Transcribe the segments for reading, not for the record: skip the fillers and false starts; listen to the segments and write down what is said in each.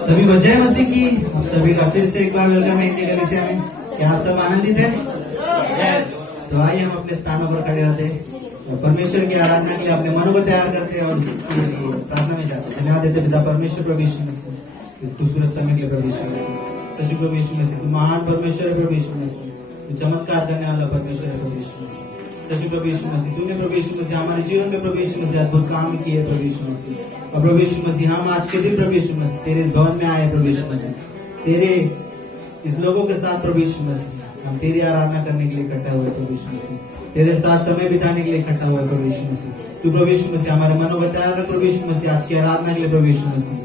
सभी वजह मसीह की आप सभी का फिर से एक बार वेलकम है हिंदी कलीसिया में। क्या आप सब आनंदित हैं? यस। तो आइए हम अपने स्थानों पर खड़े होते और परमेश्वर की आराधना के लिए अपने मनों को तैयार करते और उसके लिए प्रार्थना में जाते। धन्यवाद देते पिता परमेश्वर प्रभु यीशु मसीह इस खूबसूरत समय के लिए प्रभु यीशु मसीह। सच्ची प्रभु यीशु मसीह तू महान परमेश्वर है प्रभु यीशु मसीह। तू चमत्कार करने वाला परमेश्वर है प्रभु यीशु मसीह। सच्ची प्रभु यीशु मसीह तूने प्रभु यीशु मसीह हमारे जीवन में प्रभु यीशु मसीह अद्भुत काम किए प्रभु यीशु मसीह। और प्रभु यीशु मसीह हम आज के दिन प्रभु यीशु मसीह तेरे इस भवन में आए प्रभु यीशु मसीह तेरे इस लोगों के साथ प्रभु यीशु मसीह हम तेरी आराधना करने के लिए इकट्ठा हुए प्रभु यीशु मसीह। तेरे साथ समय बिताने के लिए इकट्ठा हुए प्रभु यीशु मसीह। तू प्रभु यीशु मसीह हमारे मनों को तैयार रख प्रभु यीशु मसीह आज की आराधना के लिए प्रभु यीशु मसीह।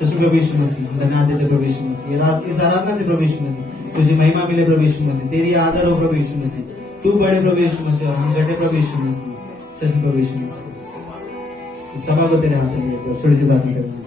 सच्ची प्रभु यीशु मसीह हम धन्यवाद देते प्रभु यीशु मसीह इस आराधना से प्रभु यीशु मसीह तुझे महिमा मिले प्रभु यीशु मसीह। तेरी आदर हो प्रभु यीशु मसीह। तू बड़े प्रभु यीशु मसीह और हम घटे प्रभु यीशु मसीह। सच्ची प्रभु यीशु मसीह इस सभा को तेरे हाथ में देते छोटी सी बात नहीं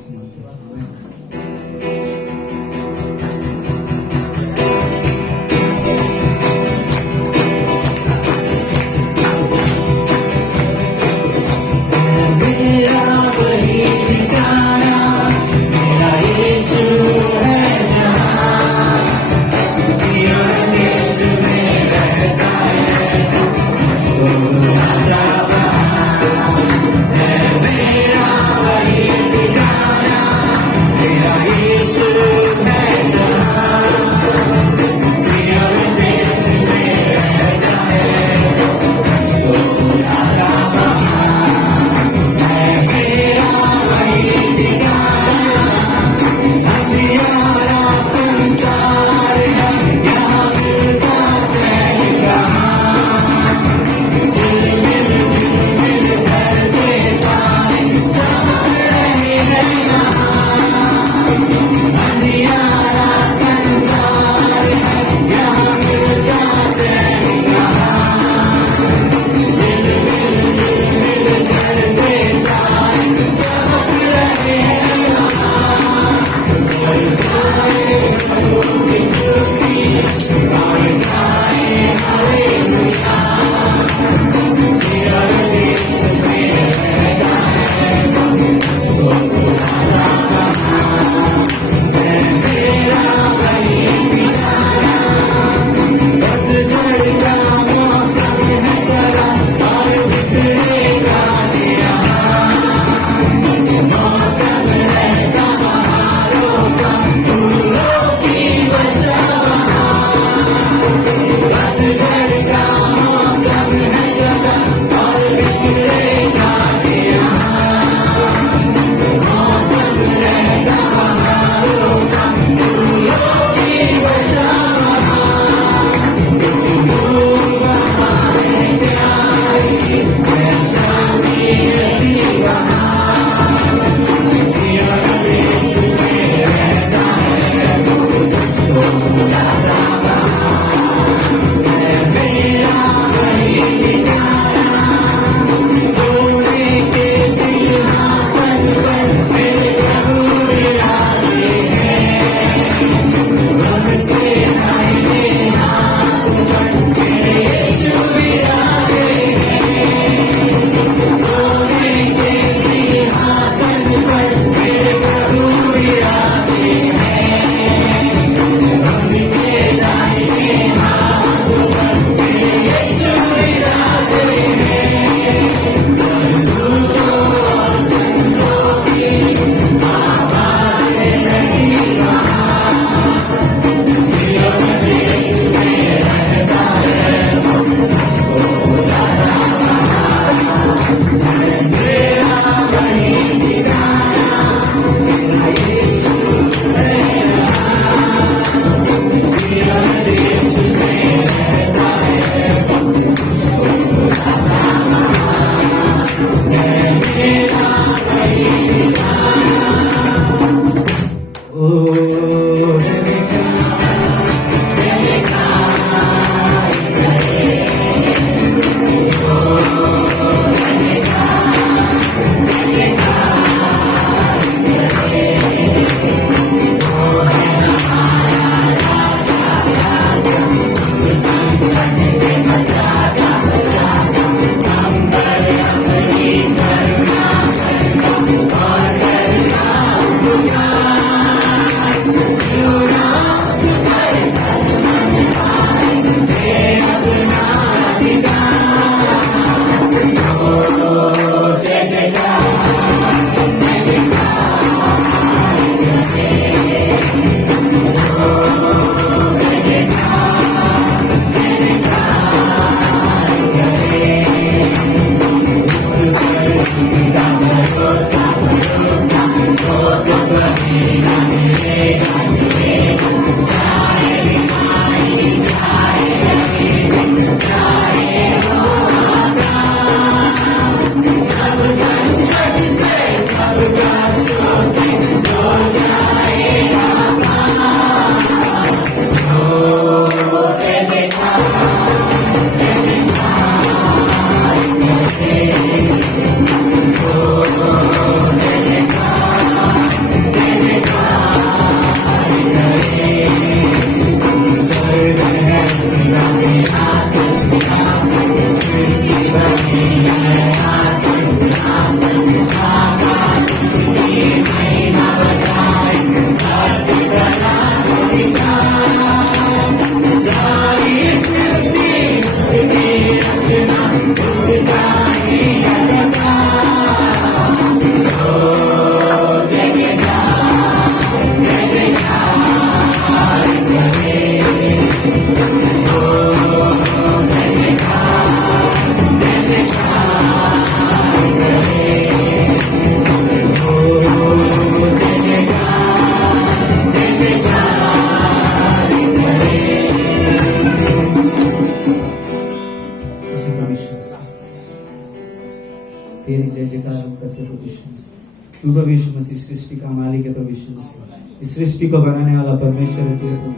तेरी जय जयकार हम करते प्रभु यीशु मसीह। तू प्रभु यीशु मसीह सृष्टि का मालिक है प्रभु यीशु मसीह। इस सृष्टि को बनाने वाला परमेश्वर है तू प्रभु।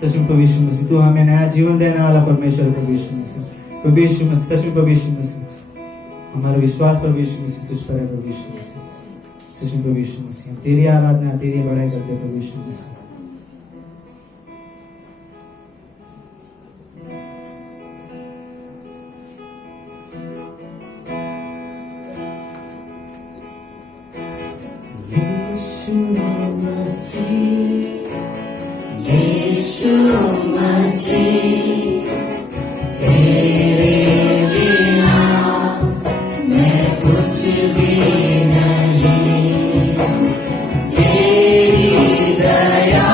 सच में प्रभु यीशु मसीह तू हमें नया जीवन देने वाला परमेश्वर है प्रभु यीशु मसीह। प्रभु यीशु मसीह सच में प्रभु यीशु मसीह हमारा विश्वास प्रभु यीशु मसीह तुझ पर है प्रभु यीशु मसीह। सच में प्रभु यीशु मसीह तेरी आराधना तेरी बड़ाई करते प्रभु यीशु मसीह। यीशु मसीह तेरे बिना मैं कुछ भी नहीं। तेरी दया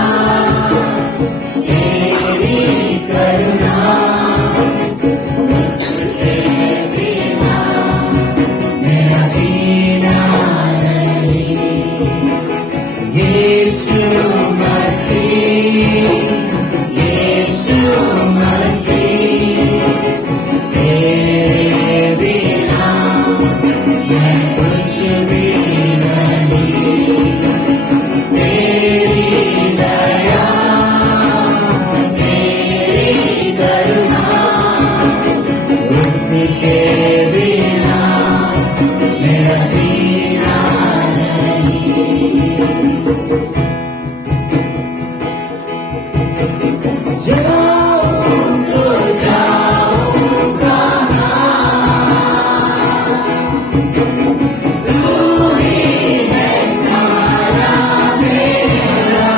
तेरी करुणा उसके बिना मेरा जीना नहीं। यीशु मसीह यीशु मसीह तेरे बिना मैं कुछ भी नहीं। तेरी दया तेरी करुणा उसके बिना मेरा जीना जाऊं तो जाऊं कहाँ, तू ही है सारा मेरा।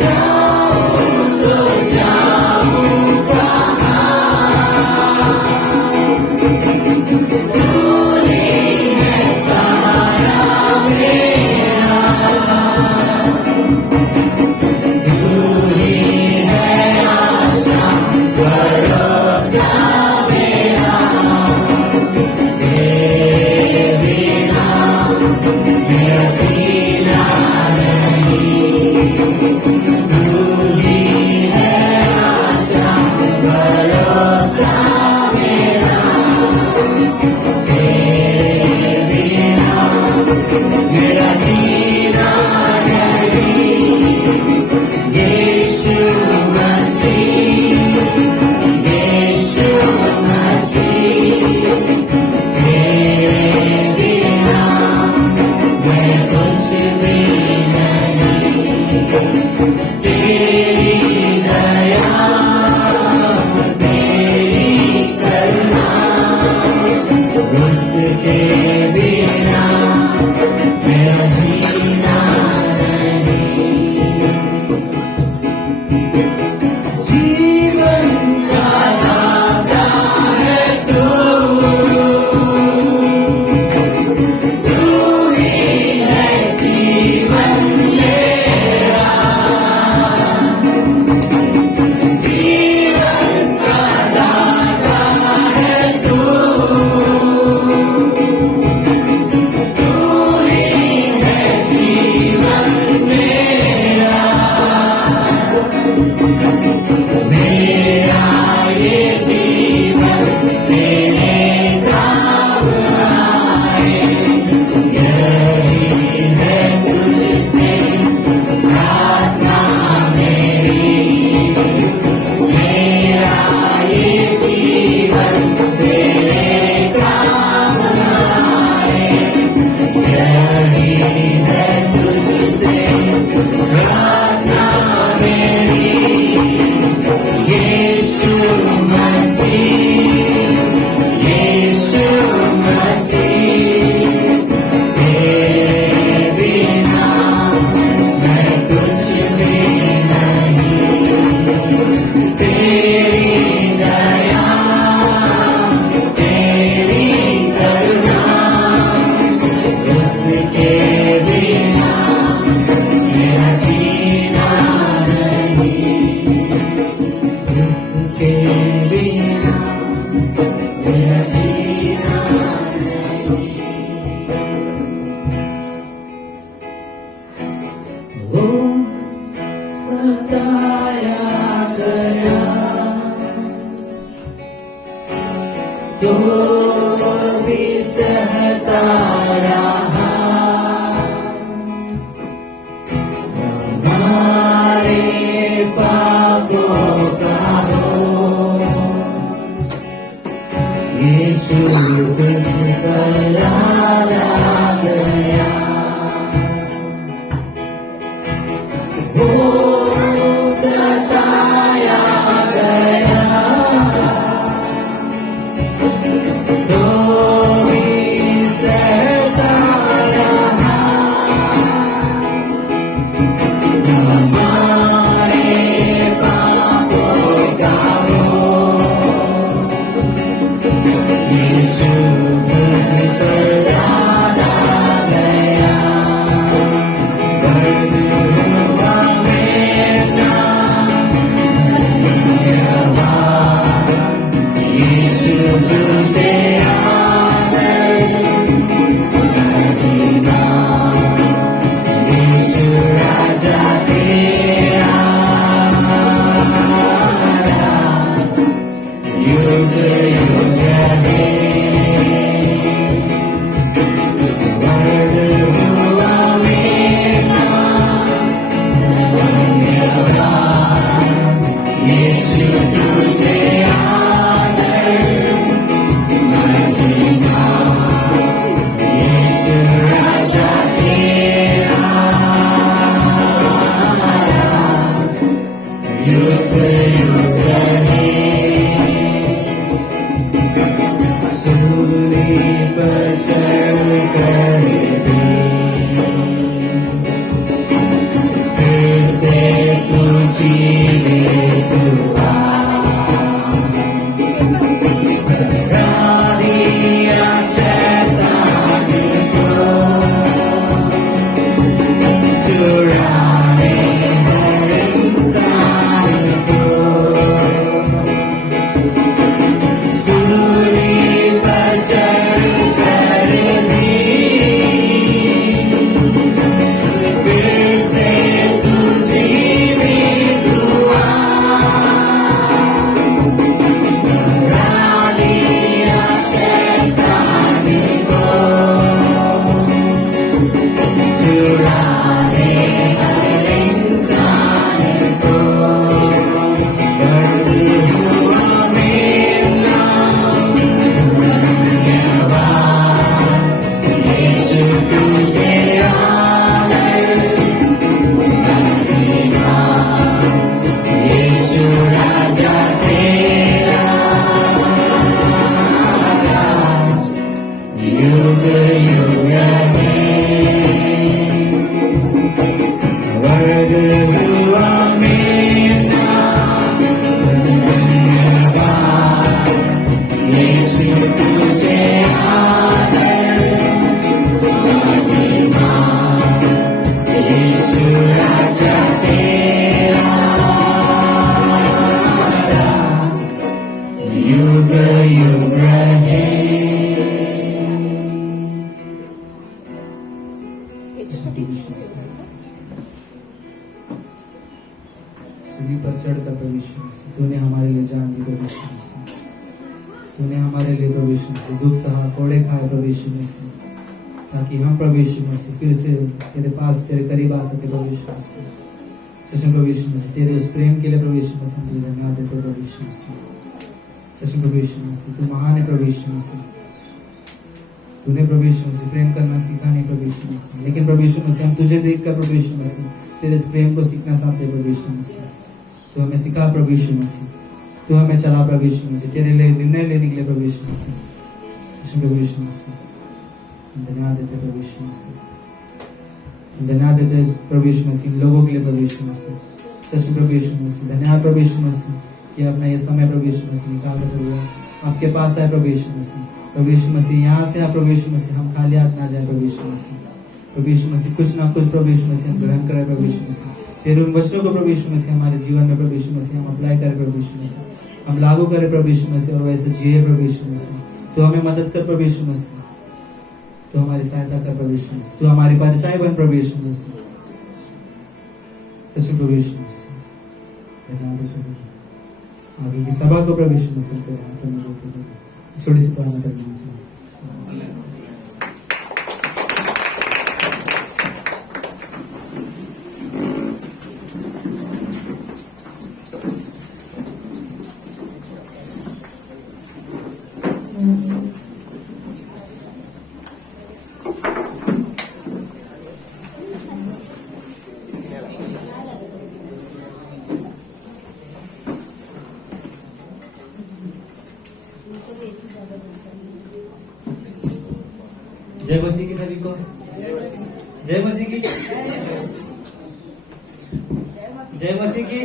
जाऊं तो जाऊं कहाँ, तू ही है सारा मेरा। भरोसा मेरा तेरे बिना मेरा जीना नहीं। तू ही है आशा भरोसा मेरा तेरे बिना मेरा जीना नहीं। यीशु मसीह यीशु मसीह तेरे बिना मैं कुछ भी नहीं। तेरी दया तेरी करुणा उसके बिना मेरा जीना है तुझसे प्रार्थना मेरी यीशु मसीह तेरे बिना मैं कुछ भी नहीं तेरी दया तेरी करुणा उसके बिना मेरा जीना नहीं उसके बिना मेरा जीना वो सताया गया तो भी सहता रहा हमारे पापों का हो यीशु तुझ पर डाला गया वो सताया गया तो भी सहता रहा हमारे पापों का हो यीशु तुझ पर डाला गया दर्द हुआ मेरा यीशु तुझे आदर मदीना यीशु राजा तेरा युग युग है वर्ग हुआ मेरा यीशु तुझे आदर मदीना यीशु राजा तेरा युग युग है सूली पर चढ़ कर भी फिर से तू जीवित हुआ हरा दिया शैतान को चुराने हर इंसान को सूली पर चढ़ कर भी फिर से तू जीवित हुआ हरा दिया शैतान को चुराने हर इंसान को दर्द हुआ मेरा यीशु तुझे आदर मदीना यीशु राजा तेरा युग युग है वर्ग हुआ मेरा यीशु तुझे आदर मदीना यीशु राजा तेरा युग युग है सूली पर चढ़कर प्रभु यीशु मसीह तूने हमारे लिए जान दी प्रभु यीशु मसीह तूने हमारे लिए प्रभु यीशु मसीह दुख सहा कोड़े खाए प्रभु यीशु मसीह ताकि हम प्रभु यीशु मसीह फिर से तेरे पास तेरे करीब आ सके प्रभु यीशु मसीह सच में प्रभु यीशु मसीह तेरे उस प्रेम के लिए प्रभु यीशु मसीह हम तुझे धन्यवाद देते प्रभु यीशु मसीह सच में प्रभु यीशु मसीह तू महान है प्रभु यीशु मसीह तूने प्रभु यीशु मसीह प्रेम करना सीखा नहीं प्रभु यीशु मसीह, लेकिन प्रभु यीशु मसीह हम तुझे देखकर प्रभु यीशु मसीह तेरे इस प्रेम को सीखना चाहते प्रभु यीशु मसीह। तू हमें सिखा प्रभु यीशु मसीह, तू हमें चला प्रभु यीशु मसीह, तेरे लिए निर्णय लेने के लिए प्रभु यीशु मसीह। सच्चे प्रभु यीशु मसीह धन्यवाद देते प्रभु यीशु मसीह, धन्यवाद देते प्रभु यीशु मसीह इन लोगों के लिए प्रभु यीशु मसीह। सच्चे प्रभु यीशु मसीह धन्यवाद प्रभु यीशु मसीह कि अपना ये समय प्रभु यीशु मसीह निकाल प्रभु आपके पास आए प्रभु यीशु मसीह। प्रभु यीशु मसीह यहाँ से आप प्रभु यीशु मसीह हम खाली हाथ ना जाए प्रभु यीशु मसीह। प्रभु यीशु मसीह कुछ ना कुछ प्रभु यीशु मसीह हम ग्रहण करें प्रभु यीशु मसीह। तेरे उन वचनों को प्रभु यीशु मसीह हमारे जीवन में प्रभु यीशु मसीह हम अप्लाई करें प्रभु यीशु मसीह, हम लागू करें प्रभु यीशु मसीह और वैसे जिए प्रभु यीशु मसीह। तो हमें मदद कर प्रभु यीशु मसीह, तो हमारी सहायता कर प्रभु यीशु मसीह, तो हमारी परिचय बन प्रभु यीशु मसीह। सच्चे प्रभु यीशु मसीह धन्यवाद प्रभु। आगे की सभा को प्रभु यीशु मसीह करें छोटी सी प्रार्थना करनी है। जय मसीह की सभी को, जय मसीह की, जय मसीह की।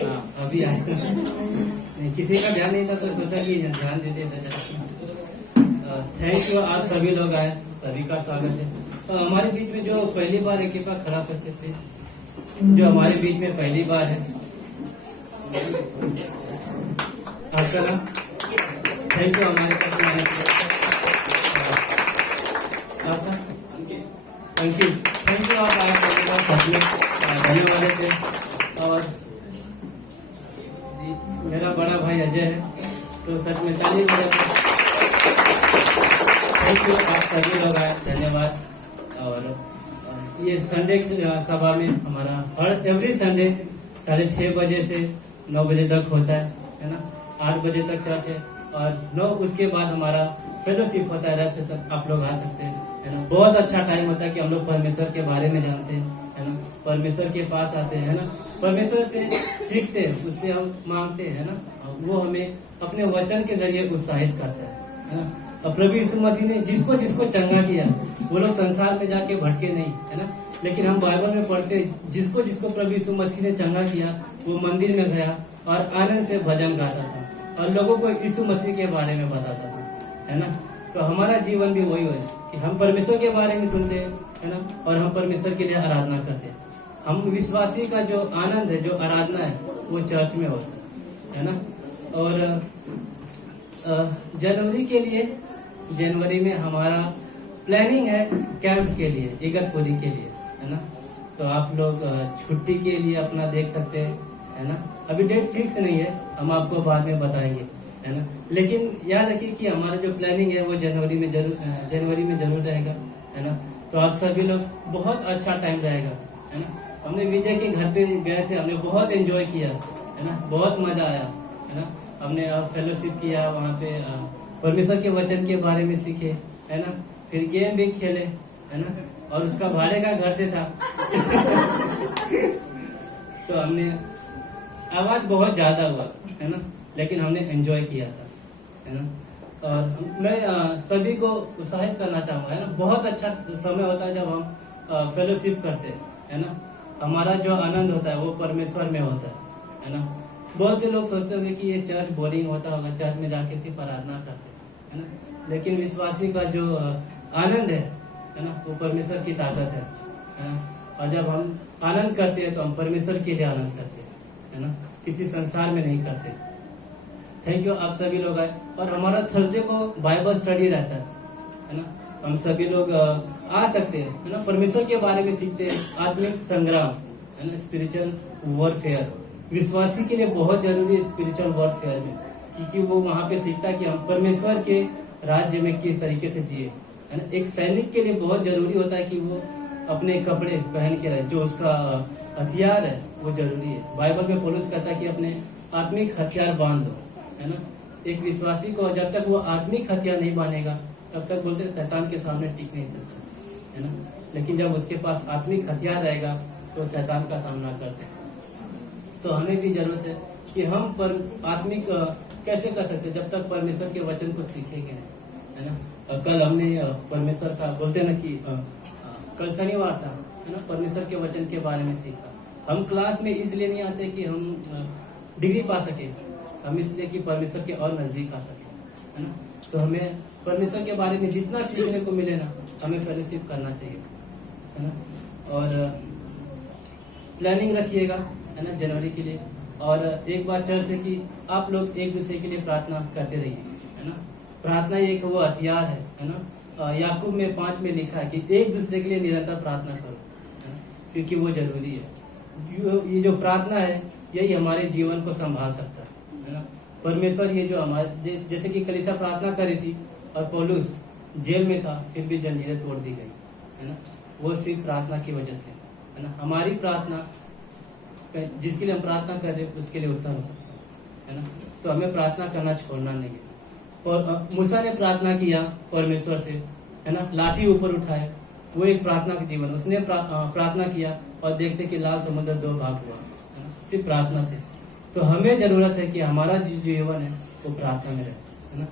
हाँ, अभी आए किसी का ध्यान नहीं था तो सोचा कि ध्यान देते थे। थैंक यू, आप सभी लोग आए, सभी का स्वागत है। तो हमारे बीच में जो पहली बार है कृपया खड़ा सकते प्लीज, जो हमारे बीच में पहली बार है आपका नाम। थैंक यू हमारे साथ आने के लिए। आपका अंकित, थैंक यू आप आए पहली बार, धन्यवाद थे। और मेरा बड़ा भाई अजय है, तो सच में ताली बजाते। थैंक यू आप सभी लोग आए, धन्यवाद। और ये संडे सभा में हमारा हर एवरी संडे 6:30 बजे से 9 बजे तक होता है ना। 8 बजे तक चर्च है और 9 उसके बाद हमारा फेलोशिप होता है। रैप्चर से आप लोग आ सकते हैं, है ना। बहुत अच्छा टाइम होता है कि हम लोग परमेश्वर के बारे में जानते हैं, है ना। परमेश्वर के पास आते हैं, है ना। परमेश्वर से सीखते हैं, उससे हम मांगते हैं, ना। वो हमें अपने वचन के जरिए उत्साहित करता है ना। और प्रभु यीशु मसीह ने जिसको जिसको चंगा किया वो लोग संसार में जाके भटके नहीं, है ना। लेकिन हम बाइबल में पढ़ते जिसको जिसको प्रभु यीशु मसीह ने चंगा किया वो मंदिर में गया और आनंद से भजन गाता था और लोगों को यीशु मसीह के बारे में बताता था, है ना। तो हमारा जीवन भी वही है कि हम परमेश्वर के बारे में सुनते हैं, है ना, और हम परमेश्वर के लिए आराधना करते हैं। हम विश्वासी का जो आनंद है, जो आराधना है, वो चर्च में होता है ना। और जनवरी में हमारा प्लानिंग है कैंप के लिए, इगतपुरी के लिए, है ना। तो आप लोग छुट्टी के लिए अपना देख सकते हैं, है ना। अभी डेट फिक्स नहीं है, हम आपको बाद में बताएंगे, है ना। लेकिन याद रखिए कि हमारा जो प्लानिंग है वो जनवरी में जरूर रहेगा, है ना। तो आप सभी लोग बहुत अच्छा टाइम रहेगा, है ना। हमने विजय के घर पे गए थे, हमने बहुत एंजॉय किया, है ना। बहुत मजा आया, है ना। हमने फेलोशिप किया वहाँ पे, परमेश्वर के वचन के बारे में सीखे, है ना। फिर गेम भी खेले, है ना। और उसका भाड़े का घर से था तो हमने आवाज बहुत ज्यादा हुआ, है ना, लेकिन हमने एंजॉय किया था, है ना। और मैं सभी को उत्साहित करना चाहूंगा, है ना। बहुत अच्छा समय होता है जब हम फेलोशिप करते हैं, है ना। हमारा जो आनंद होता है वो परमेश्वर में होता है ना। बहुत से लोग सोचते होंगे कि ये चर्च बोरिंग होता होगा, चर्च में जाके सिर्फ आराधना करते, है ना। लेकिन विश्वासी का जो आनंद है ना, वो परमेश्वर की ताकत है ना। और जब हम आनंद करते हैं तो हम परमेश्वर के लिए आनंद करते हैं, है ना, किसी संसार में नहीं करते। थैंक यू आप सभी लोग आए। और हमारा थर्सडे को बाइबल स्टडी रहता है ना। हम सभी लोग आ सकते हैं, है ना। परमेश्वर के बारे में सीखते हैं, आत्मिक संग्राम, है ना, स्पिरिचुअल वॉरफेयर। विश्वासी के लिए बहुत जरूरी है स्पिरिचुअल वॉरफेयर में, क्योंकि वो वहाँ पे सीखता है कि हम परमेश्वर के राज्य में किस तरीके से जिए, है ना। एक सैनिक के लिए बहुत जरूरी होता है कि वो अपने कपड़े पहन के रहे, जो उसका हथियार है वो जरूरी है। बाइबल में पौलुस कहता है कि अपने आत्मिक हथियार बांध दो, है ना। एक विश्वासी को जब तक वो आत्मिक हथियार नहीं बांधेगा तब तक बोलते हैं शैतान के सामने टिक नहीं सकता, है ना। लेकिन जब उसके पास आत्मिक हथियार रहेगा तो शैतान का सामना कर सकता है। तो हमें भी जरूरत है कि हम पर आत्मिक कैसे कर सकते हैं, जब तक परमेश्वर के वचन को सीखेंगे नहीं, है ना। कल हमने परमेश्वर का बोलते ना कि कल शनिवार था, है ना, परमेश्वर के वचन के बारे में सीखा। हम क्लास में इसलिए नहीं आते कि हम डिग्री पा सके, हम इसलिए कि परमेश्वर के और नजदीक आ सके, है ना। तो हमें परमेश्वर के बारे में जितना सीखने को मिले ना, हमें फेलोशिप करना चाहिए, है ना। और प्लानिंग रखिएगा, है ना, जनवरी के लिए। और एक बात चर्च है कि आप लोग एक दूसरे के लिए प्रार्थना करते रहिए, है ना। प्रार्थना एक वो हथियार है ना। याकूब में 5 में लिखा है कि एक दूसरे के लिए निरंतर प्रार्थना करो, है ना, क्योंकि वो जरूरी है। ये जो प्रार्थना है यही हमारे जीवन को संभाल सकता है ना। परमेश्वर ये जो हमारे जैसे कि कलीसिया प्रार्थना करी थी और पौलुस जेल में था, फिर भी जंजीरें तोड़ दी गई, है ना। वो सिर्फ प्रार्थना की वजह से, है ना। हमारी प्रार्थना, जिसके लिए हम प्रार्थना कर रहे हैं उसके लिए उत्तर हो सकता है ना। तो हमें प्रार्थना करना छोड़ना नहीं है। और मूसा ने प्रार्थना किया परमेश्वर से, है ना, लाठी ऊपर उठाए, वो एक प्रार्थना का जीवन। उसने प्रार्थना किया और देखते कि लाल समुद्र 2 भाग हुआ, है ना, सिर्फ प्रार्थना से। तो हमें जरूरत है कि हमारा जो जीवन है वो प्रार्थना में रहे, है ना।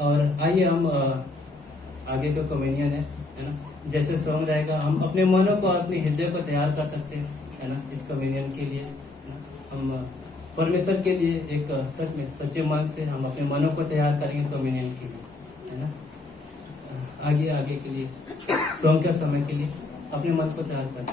और आइए हम आगे का कम्युनियन है ना, जैसे सॉन्ग रहेगा, हम अपने मनों को, अपने हृदय को तैयार कर सकते हैं, है ना, इस कम्युनियन के लिए, है ना। हम परमेश्वर के लिए एक सच में सच्चे मन से हम अपने मनों को तैयार करेंगे कम्युनियन के लिए, है ना। आगे के लिए सॉन्ग के समय के लिए अपने मन को तैयार करें।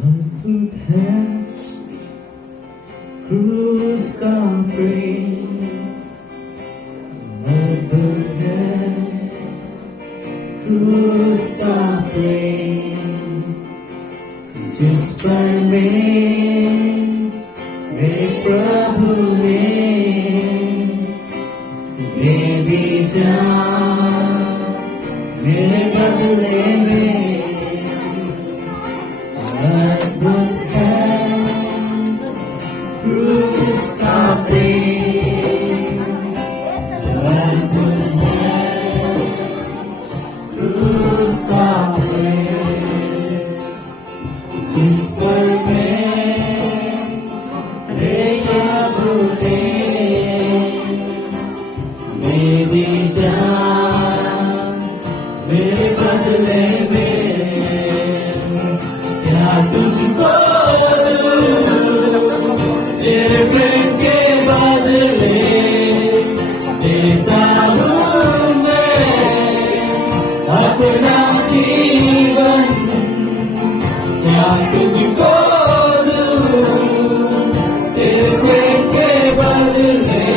अद्भुत है क्रूस का प्रेम, अद्भुत है क्रूस का प्रेम, जिस पर मेरे प्रभु ने दे दी जान मेरे बदले में। अद्भुत है क्रूस का प्रेम, अद्भुत है क्रूस का प्रेम, जिस पर मेरे प्रभु ने मेरी जान मेरे बदले में। क्या तुझको तेरे प्रेम के बदले देता हूँ मैं अपना जीवन। क्या तुझको तेरे प्रेम के बदले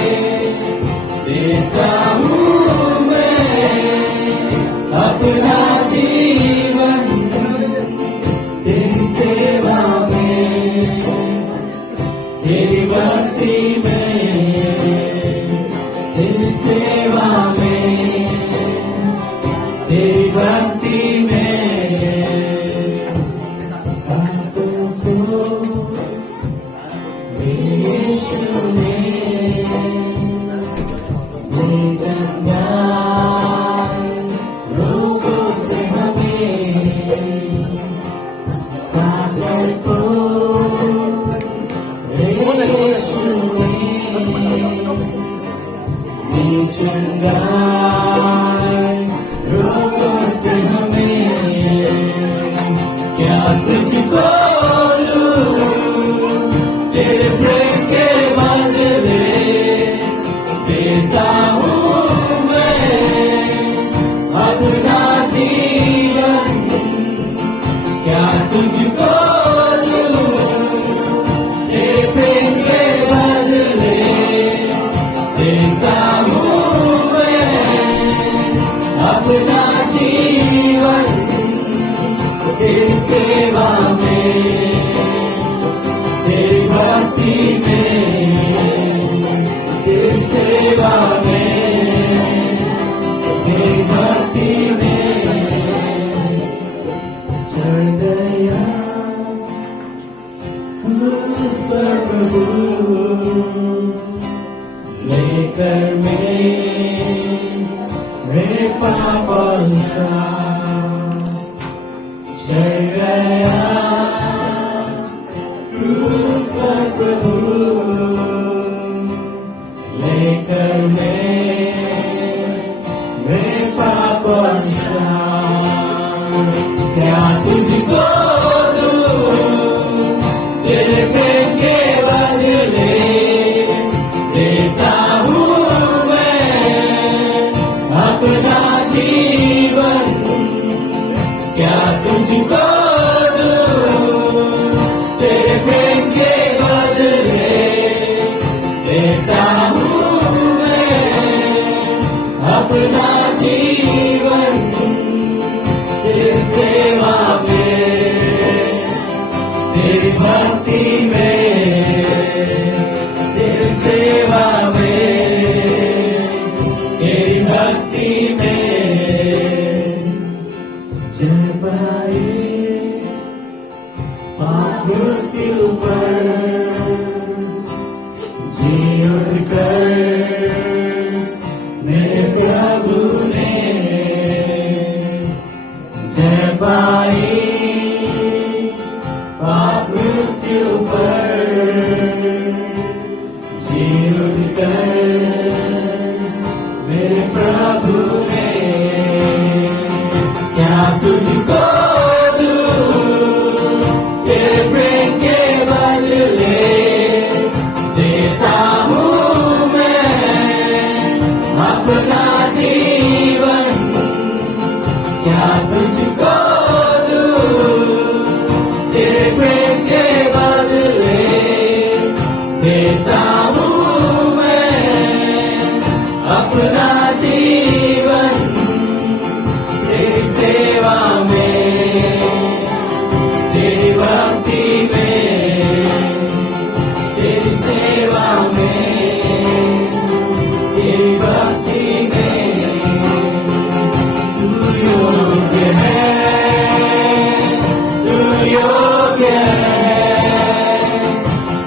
देता हूँ मैं अपना जीवन। तेरी सेवा में, तेरी भक्ति में, तेरी सेवा में, तेरी भक्ति में, पापों को यीशु ने ले जाया, रोगों से हमें पागल को यीशु ने ले जाया, रोगों से हमें। क्या तुझको तेरे प्रेम के बदले देता हूँ मैं क्या तुझको दूं तेरे प्रेम के बदले, देता हूँ मैं अपना जीवन तेरी सेवा में, तेरी भक्ति में, तेरी सेवा में, तेरी भक्ति में चढ़ गया उस पर प्रभु, लेकर मेरे पाप चढ़ गया क्रूस पर प्रभु, लेकर मेरे पाप क्या तुझको दूं तेरे प्रेम के बदले, देता हूँ मैं अपना जीवन, क्या तुझको दूं तेरे प्रेम के बदले, देता हूँ मैं अपना जीवन तेरी सेवा में, तेरी भक्ति में, तेरी सेवा में, तेरी भक्ति में जय पाए पाप मृत्यु पर जी उठकर मेरे प्रभु ने जय पाई पाप मृत्यु पर जी उठकर मेरे प्रभु ने, क्या तुझको दूं तेरे प्रेम के बदले, देता हूँ मैं अपना जीवन, क्या तुझको दूं तेरे प्रेम के बदले, देता हूँ मैं अपना जीवन तेरी सेवा में, तेरी भक्ति में, तेरी सेवा में, तेरी भक्ति में तू योग्य है, तू योग्य है,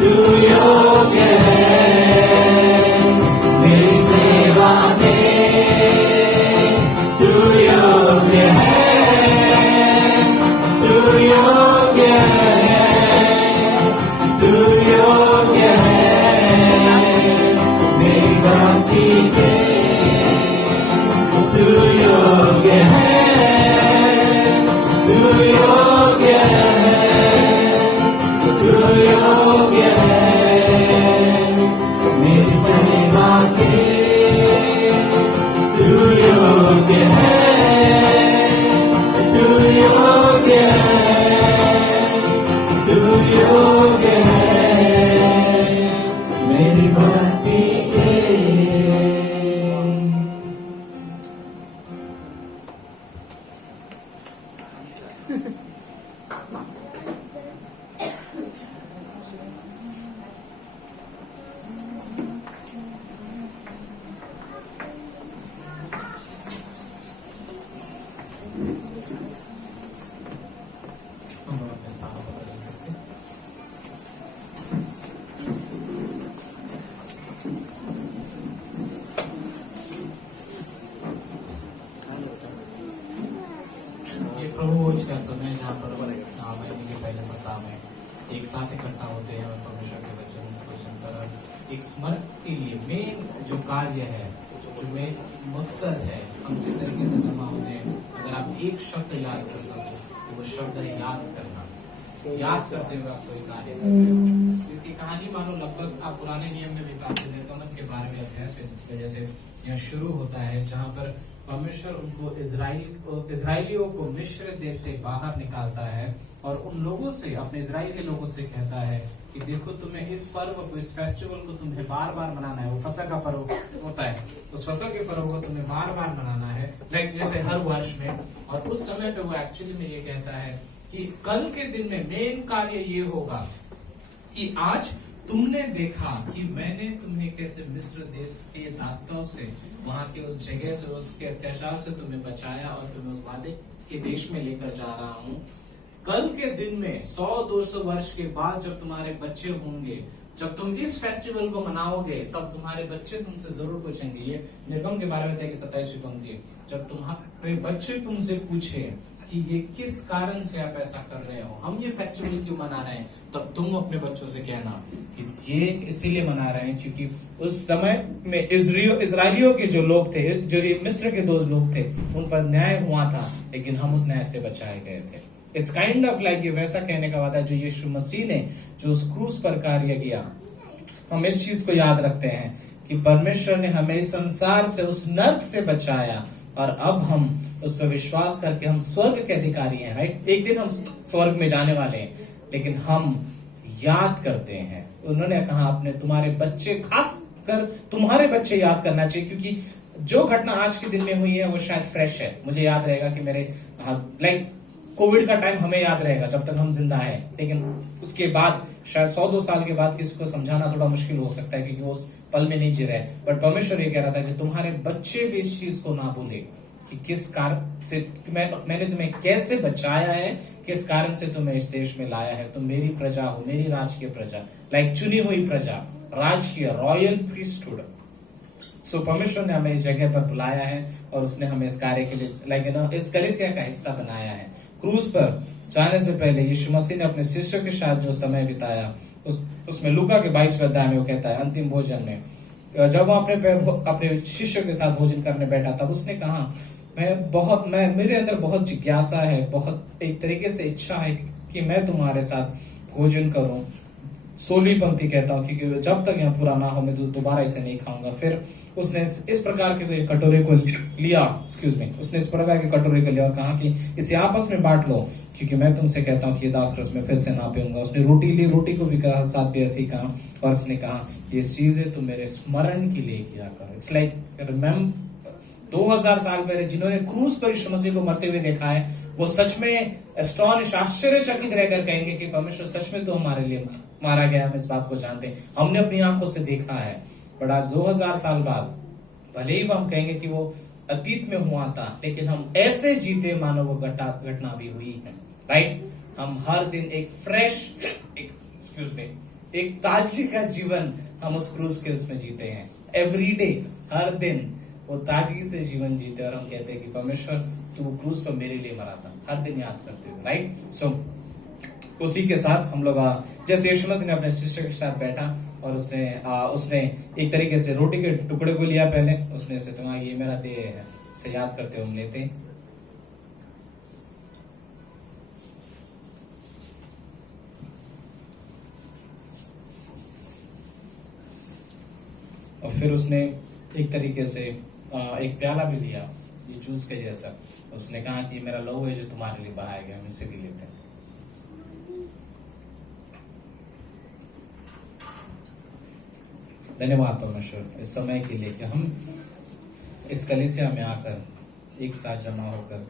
तू योग्य है मेरी सेवा में, तू योग्य है, तू योग्य है, तू योग्य है मेरी भक्ति के, तू योग्य है, तू योग्य है, तू योग्य है मेरी सेवा के, तू योग्य है, तू योग्य है, तू योग्य है मेरी भक्ति के। हम लोग अपने स्थानों पर बैठ सकते हैं। ये प्रभु भोज का समय जहाँ पर महीने के पहले सप्ताह में एक साथ इकट्ठा होते हैं और परमेश्वर के वचन को सुनकर एक स्मरण के लिए मेन जो कार्य है, जो मेन मकसद है, हम किस तरीके से जमा होते हैं। अगर आप एक शब्द याद कर सको तो वो शब्द है याद करना। याद करते हुए आप कोई कार्य कर रहे हो। इसकी कहानी मानो लगभग आप पुराने नियम में भी पाते निर्गमन के 12वें अध्याय से जैसे यहाँ शुरू होता है, जहाँ पर परमेश्वर उनको इजराइलियों को मिस्र देश से बाहर निकालता है और उन लोगों से, अपने इजराइल के लोगों से कहता है कि देखो तुम्हें इस पर्व को, इस फेस्टिवल को तुम्हें बार बार मनाना है। वो फसह का पर्व होता है, उस फसह के पर्व को तुम्हें बार बार मनाना है, लाइक जैसे हर वर्ष में। और उस समय पे वो एक्चुअली में ये कहता है कि कल के दिन में मेन कार्य ये होगा कि आज तुमने देखा कि मैंने तुम्हें कैसे मिस्र देश के दास्ताव से, वहां के उस जगह से, उसके अत्याचार से तुम्हें बचाया और तुम्हें उस वादे के देश में लेकर जा रहा हूँ। कल के दिन में 100-200 वर्ष के बाद जब तुम्हारे बच्चे होंगे, जब तुम इस फेस्टिवल को मनाओगे, तब तुम्हारे बच्चे तुमसे जरूर पूछेंगे। ये निर्गम के बारे में था कि 27वीं पंक्ति, जब तुम्हारे बच्चे तुमसे पूछे कि ये किस कारण से आप ऐसा कर रहे हो, हम ये फेस्टिवल क्यों मना रहे हैं, तब तुम अपने बच्चों से कहना कि ये इसीलिए मना रहे हैं क्योंकि उस समय में इजराइलियों के जो लोग थे, जो मिस्र के 2 लोग थे, उन पर न्याय हुआ था, लेकिन हम उस न्याय से बचाए गए थे। इट्स काइंड ऑफ लाइक, ये वैसा कहने का वादा जो यीशु मसीह ने जो उस क्रूस पर कार्य किया, हम इस चीज को याद रखते हैं कि परमेश्वर ने हमें इस संसार से, उस नर्क से बचाया और अब हम उस पर विश्वास करके हम स्वर्ग के अधिकारी हैं, राइट। एक दिन हम स्वर्ग में जाने वाले हैं, लेकिन हम याद करते हैं। उन्होंने कहा अपने तुम्हारे बच्चे, खास कर तुम्हारे बच्चे याद करना चाहिए, क्योंकि जो घटना आज के दिन में हुई है वो शायद फ्रेश है। मुझे याद रहेगा कि मेरे लाइक कोविड का टाइम हमें याद रहेगा जब तक हम जिंदा हैं, लेकिन उसके बाद शायद 100-2 साल के बाद किसी को समझाना थोड़ा मुश्किल हो सकता है क्योंकि वो उस पल में नहीं जी रहे। बट परमेश्वर ये कह रहा था कि तुम्हारे बच्चे भी इस चीज को ना भूले कि किस कारण से मैंने तुम्हें कैसे बचाया है, किस कारण से तुम्हें इस देश में लाया है। तुम मेरी प्रजा हो, मेरी राजकीय प्रजा, लाइक चुनी हुई प्रजा, राजकीय रॉयल प्रीस्टहुड। सो परमेश्वर ने हमें इस जगह पर बुलाया है और उसने हमें इस कार्य के लिए लाइक इस कलीसिया का हिस्सा बनाया है। क्रूज पर जाने से पहले यीशु मसीह ने अपने शिष्यों के साथ जो समय बिताया, उसमें लूका के 22वें अध्याय में वो कहता है, अंतिम भोजन में जब वो अपने शिष्यों के साथ भोजन करने बैठा तब उसने कहा, मेरे अंदर बहुत जिज्ञासा है, बहुत एक तरीके से इच्छा है कि मैं तुम्हारे साथ भोजन करूं। 16वीं पंक्ति कहता हूं क्योंकि जब तक यह पूरा ना हो मैं दोबारा इसे नहीं खाऊंगा। फिर उसने इस प्रकार के कटोरे को लिया, उसने इस प्रकार के कटोरे को लिया और कहा कि इसे आपस में बांट लो, क्योंकि मैं तुमसे कहता हूँ कि दाखरस में फिर से ना पीऊंगा। उसने रोटी ली, रोटी को भी कहा, साथ भी ऐसे ही कहा और उसने कहा ये चीजें तुम मेरे स्मरण के लिए किया करो। इट्स लाइक रिमेम्बर 2000 साल पहले जिन्होंने क्रूज पर यीशु मसीह को मरते हुए देखा है, वो सच में एस्टोनिश, आश्चर्यचकित रहकर कहेंगे कि परमेश्वर सच में तो हमारे लिए मारा गया, हम इस बात को जानते हैं, हमने अपनी आंखों से देखा है। बट आज 2000 साल बाद भले ही हम कहेंगे कि वो अतीत में हुआ था, लेकिन हम ऐसे जीते मानो वो घटना भी हुई है, राइट। हम हर दिन एक फ्रेश, एक ताजगी का जीवन हम उस क्रूज के उसमें जीते हैं। एवरीडे, हर दिन वो ताजगी से जीवन जीते और हम कहते हैं कि परमेश्वर तू क्रूज पर मेरे लिए मरा था, हर दिन याद करते हुए, राइट। सो उसी के साथ हम लोग जैसे यीशु मसीह ने अपने शिष्य के साथ बैठा और उसने एक तरीके से रोटी के टुकड़े को लिया, पहले उसने से तुम्हारा ये मेरा देह है, इसे याद करते हुए हम लेते हैं। और फिर उसने एक तरीके से एक प्याला भी लिया, ये जूस के जैसा, उसने कहा कि मेरा लहू है जो तुम्हारे लिए बहाया गया, हम इसे भी लेते हैं। धन्यवाद परमेश्वर इस समय के लिए कि हम इस कलीसिया में आकर एक साथ जमा होकर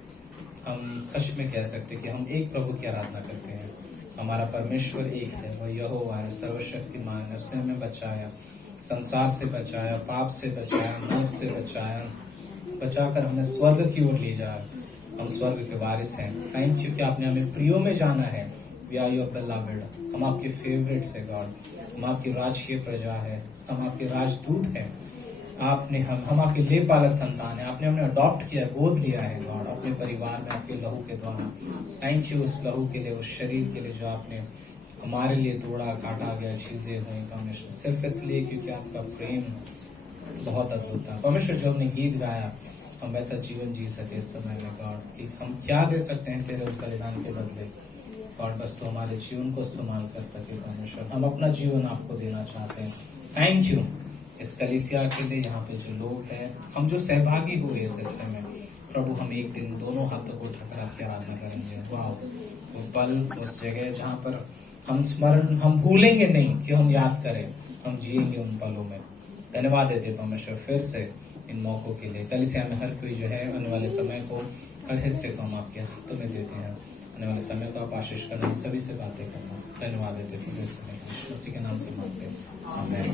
हम सच में कह सकते कि हम एक प्रभु की आराधना करते हैं। हमारा परमेश्वर एक है, वह यहोवा है, सर्वशक्तिमान है। उसने हमें बचाया, संसार से बचाया, पाप से बचाया, नरक से बचाया, बचाकर हमें स्वर्ग की ओर ले जाए। हम स्वर्ग के वारिस हैं। थैंक यू कि आपने हमें प्रियो में जाना है। वी आर योर बिलव्ड, हम आपके फेवरेट्स है गॉड, हम आपकी राजकीय प्रजा है, हम आपके राजदूत हैं। आपने हम आपके लेपालक संतान है, आपने हमें अडॉप्ट किया, गोद लिया है गॉड अपने परिवार में आपके लहू के द्वारा। थैंक यू उस लहू के लिए, उस शरीर के लिए जो आपने हमारे लिए तोड़ा, काटा गया, चीजें हुई परमेश्वर, सिर्फ इसलिए क्योंकि आपका प्रेम बहुत अद्भुत था परमेश्वर। जो हमने गीत गाया हम वैसा जीवन जी सके इस समय में गॉड, कि हम क्या दे सकते हैं तेरे उस बलिदान के बदले गॉड, बस तो हमारे जीवन को इस्तेमाल कर सके परमेश्वर। हम अपना जीवन आपको देना चाहते हैं। थैंक यू इस कलीसिया के लिए, यहाँ पे जो लोग हैं, हम जो सहभागी हुए इस हिस्से में, प्रभु हम एक दिन दोनों हाथों को उठाकर आपकी आराधना करेंगे। वाह, वो पल, उस जगह जहाँ पर हम भूलेंगे नहीं कि हम याद करें, हम जिएंगे उन पलों में। धन्यवाद देते परमेश्वर फिर से इन मौकों के लिए। कलीसिया में हर कोई जो है आने वाले समय को, हर हिस्से को हम आपके हाथों में देते हैं। आने वाले समय को आप आशीष करना, हम सभी से बातें करना। धन्यवाद देते फिर इस समय यीशु मसीह के नाम से मांगते हैं, आमीन।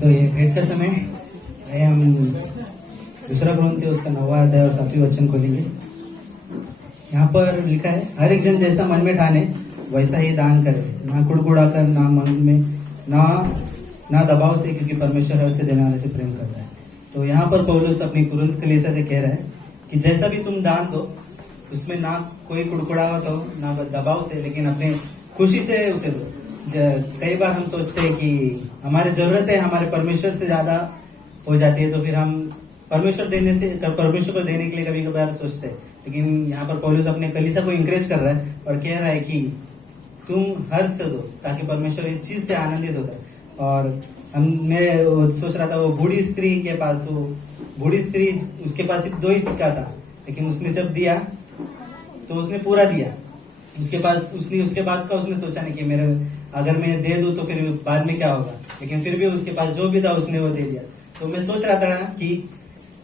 तो ये भेंट का समय है। हम दूसरा कुरिन्थियों उसका 9वां अध्याय और 7वें वचन खोलेंगे। यहाँ पर लिखा है, हर एक जन जैसा मन में ठाने वैसा ही दान करे, ना कुड़कुड़ा कर, ना मन में ना दबाव से, क्योंकि परमेश्वर हर से देने वाले से प्रेम करता है। तो यहाँ पर पौलुस अपनी कुरिन्थ कलीसिया से कह रहा है कि जैसा भी तुम दान दो, उसमें ना कोई कुड़कुड़ाहट हो, ना दबाव से, लेकिन अपने खुशी से उसे दो। कई बार हम सोचते हैं कि हमारी जरूरतें हमारे परमेश्वर से ज्यादा हो जाती है, तो फिर हम परमेश्वर को देने के लिए कभी कभार सोचते हैं। लेकिन यहाँ पर पौलुस अपने कलीसिया को इंकरेज कर रहा है और कह रहा है कि तुम हर से दो, ताकि परमेश्वर इस चीज से आनंदित होता है। और मैं सोच रहा था, वो बूढ़ी स्त्री के पास, वो बूढ़ी स्त्री, उसके पास सिर्फ 2 ही सिक्का था, लेकिन उसने जब दिया तो उसने पूरा दिया। उसके बाद का उसने सोचा नहीं कि मेरे अगर मैं दे दूं तो फिर बाद में क्या होगा, लेकिन फिर भी उसके पास जो भी था उसने वो दे दिया। तो मैं सोच रहा था कि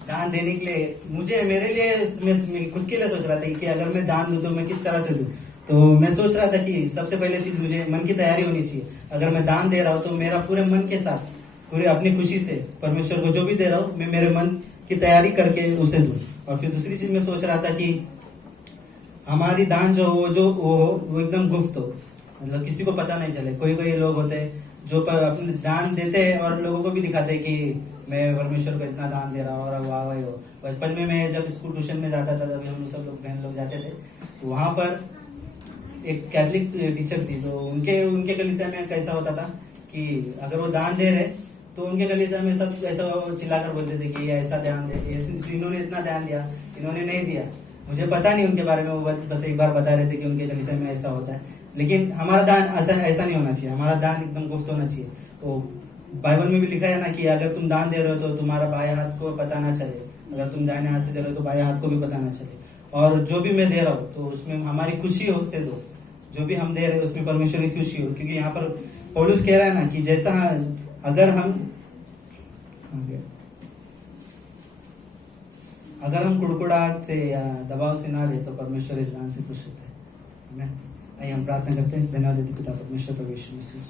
दान देने के लिए मेरे लिए मैं खुद के लिए सोच रहा था कि अगर मैं दान दूं तो मैं किस तरह से दूं। तो मैं सोच रहा था कि सबसे पहले चीज मुझे मन की तैयारी होनी चाहिए। अगर मैं दान दे रहा हूँ तो मेरा पूरे मन के साथ, पूरे अपनी खुशी से परमेश्वर को जो भी दे रहा हूँ, मैं मेरे मन की तैयारी करके उसे दूं। और फिर दूसरी चीज मैं सोच रहा था कि हमारी दान जो वो एकदम गुप्त हो, मतलब किसी को पता नहीं चले। कोई लोग होते हैं जो अपने दान देते हैं और लोगों को भी दिखाते हैं कि मैं परमेश्वर को इतना दान दे रहा हूँ, और वाह हो। बचपन में मैं जब स्कूल ट्यूशन में जाता था, तभी हम सब लोग बहन लोग जाते थे, तो वहां पर एक कैथलिक टीचर थी। तो उनके कलीसिया में कैसा होता था कि अगर वो दान दे रहे तो उनके कलीसिया में सब ऐसा चिल्लाकर बोलते थे कि ऐसा दान दे, इन्होंने इतना दान दिया, इन्होंने नहीं दिया। मुझे पता नहीं उनके बारे में, वो बस एक बार बता रहे थे कि उनके कलीसिया में ऐसा होता है। लेकिन हमारा दान ऐसा नहीं होना चाहिए, हमारा दान एकदम गुप्त होना चाहिए। तो बाइबल में भी लिखा है ना कि अगर तुम दान दे रहे हो तो तुम्हारा बाएं हाथ को पता ना चले, अगर तुम दाहिने हाथ से दे रहे हो तो बाएं हाथ को भी पता ना चले। और जो भी मैं दे रहा हूँ तो उसमें हमारी खुशी हो से दो, जो भी हम दे रहे हैं उसमें परमेश्वर की खुशी हो। क्योंकि यहाँ पर पौलुस कह रहा है ना कि जैसा अगर हम कुड़कुड़ाहट से या दबाव से ना दे तो परमेश्वर इस दान से खुश होता है। आइए हम प्रार्थना करते हैं। धन्यवाद देते पिता परमेश्वर, प्रभु यीशु मसीह,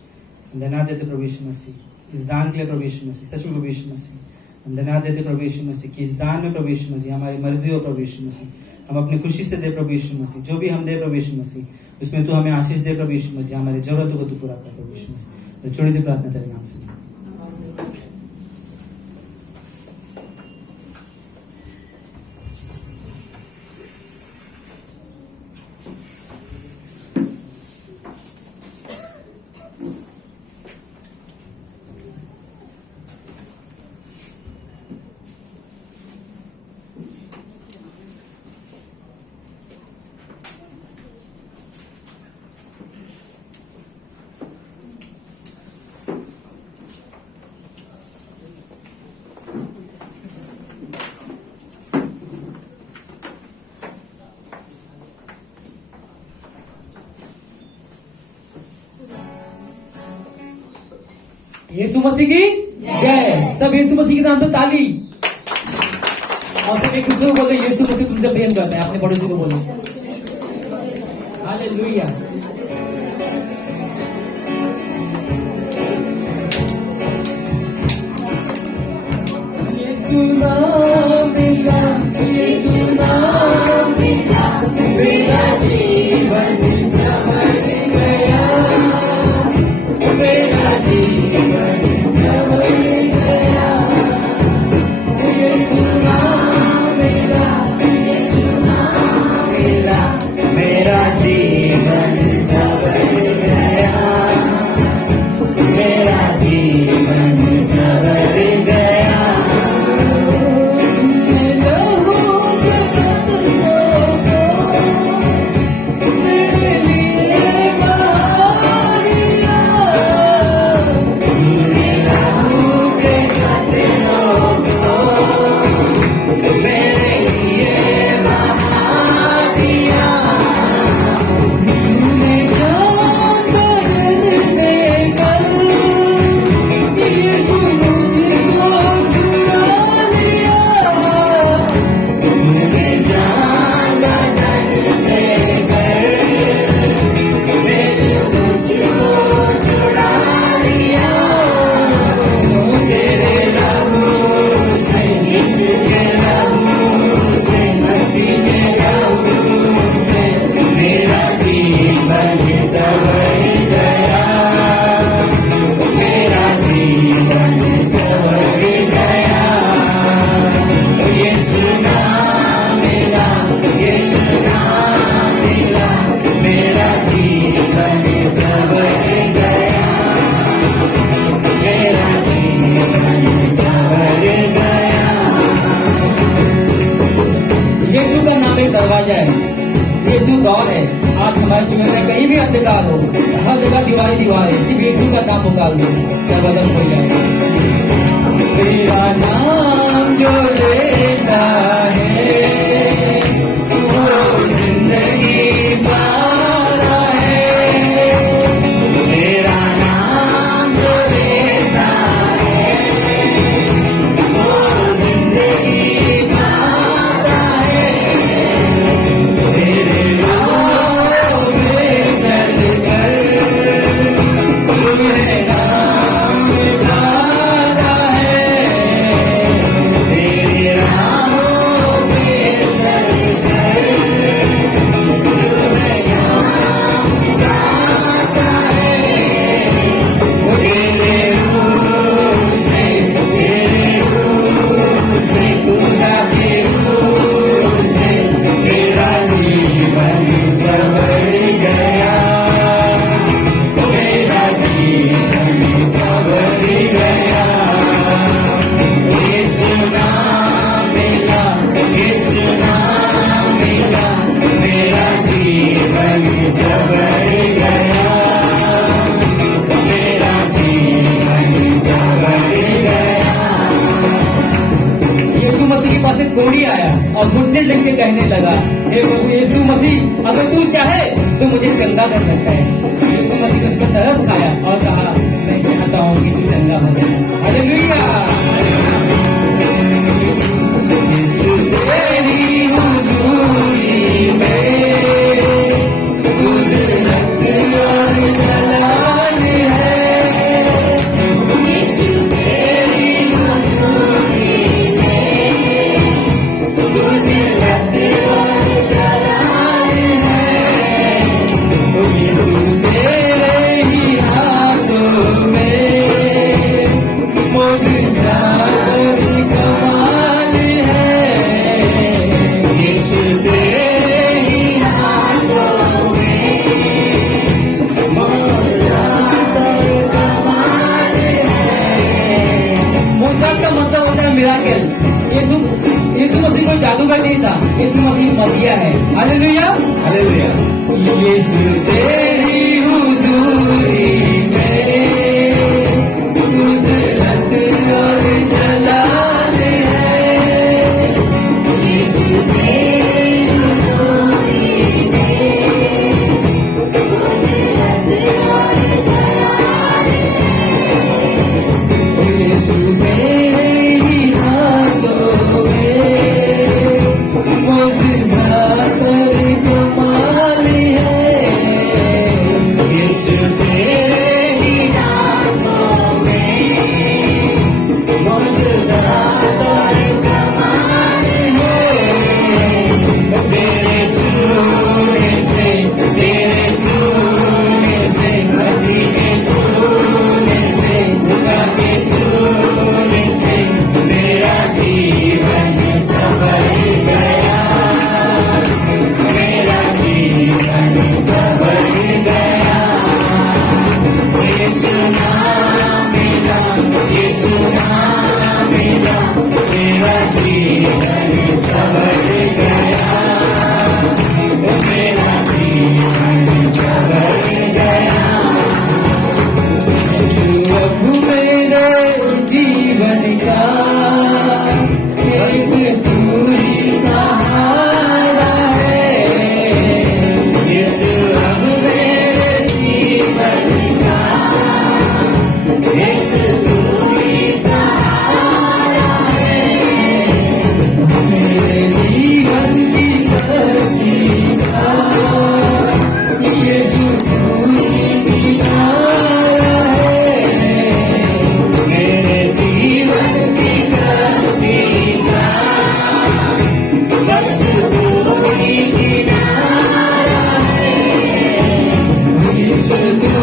धन्यवाद देते प्रभु यीशु मसीह इस दान के लिए, प्रभु यीशु मसीह, सच में प्रभु यीशु मसीह, हम धन्यवाद देते प्रभु यीशु मसीह कि इस दान में प्रभु यीशु मसीह हमारी मर्जी हो, प्रभु यीशु मसीह हम अपनी खुशी से दे प्रभु यीशु मसीह। जो भी हम दे प्रभु यीशु मसीह उसमें तू हमें आशीष दे प्रभु यीशु मसीह, हमारी जरूरतों को तू पूरा कर प्रभु यीशु मसीह। तो छोटी सी प्रार्थना तेरे नाम से। यीशु मसीह की जय। सब यीशु मसीह के नाम पे ताली। और सब एक दूसरे को बोलते यीशु मसीह तुमसे प्रेम करता है। अपने पड़ोसी को बोलो हालेलुया। यीशु नाम मिला, यीशु नाम मिला, मेरा जीवन संवर गया, मेरा जीवन संवर करवा जाए। यीशु कौन है? आज हमारे जीवन में कहीं भी अंधकार हो, हर जगह दीवारें दीवारें, सिर्फ यीशु का नाम पुकार लो, क्या बदल हो जाए। तेरा नाम जो लेता है वो जिंदगी पाता है। तेरा नाम जो लेता है वो जिंदगी पाता है। तेरे नाम पे चलकर तुम्हें नाम गाता है। तेरे राहों पे चलकर तुम्हें नाम गाता है। तेरे रूह से खुदा के रूह से मेरा जीवन संवर गया। मेरा जीवन संवर गया। यीशु नाम मिला, यीशु नाम मिला, मेरा जीवन संवर गया। मेरा जीवन संवर गया। यीशु मसीह के पास एक कोढ़ी आया और घुटने लेके कहने लगा, हे प्रभु यीशु मसीह, अगर तू चाहे तो मुझे चंगा कर सकता है। यीशु मसीह ने उसका तरस खाया और कहा, मैं चाहता हूँ कि तू चंगा हो जाए। हालेलुया। यीशु तेरी हुजूरी में कुदरत और जलाल है। यीशु तेरी हुजूरी में कुदरत और जलाल है। यीशु तेरे ही हाथों में मोज़िज़ा और कमाल है। यीशु तेरे ही हाथों में मौजूद और कमाल है। मोज़ात का मतलब होता है मिराकल। यीशु मसीह कोई जादूगर नहीं था, यीशु मसीह मसीहा है। हालेलुया। हालेलुया। यीशु तेरी हुजूरी में कुदरत और जलाल है। यीशु तेरी हुजूरी में कुदरत और जलाल है। यीशु तेरे ही हाथों में मोज़िज़ा और कमाल है। यीशु तेरे ही हाथों में मौजूद और कमाल है। तेरे छूने से मसीह के छूने से खुदा के छूने से मेरा जीवन संवर गया। मेरा जीवन संवर गया। यीशु नाम मिला, यीशु नाम मिला, मेरा जीवन संवर गया। मेरा जीवन संवर गया। प्रभु मेरे जीवन का एक तू ही सहारा है। यीशु अब मेरे जीवन का एक तू ही सहारा है। मेरे जीवन की तरक्की का यीशु तू ही किनारा है। मेरे जीवन की कश्ती का बस तू ही किनारा है। यीशु तू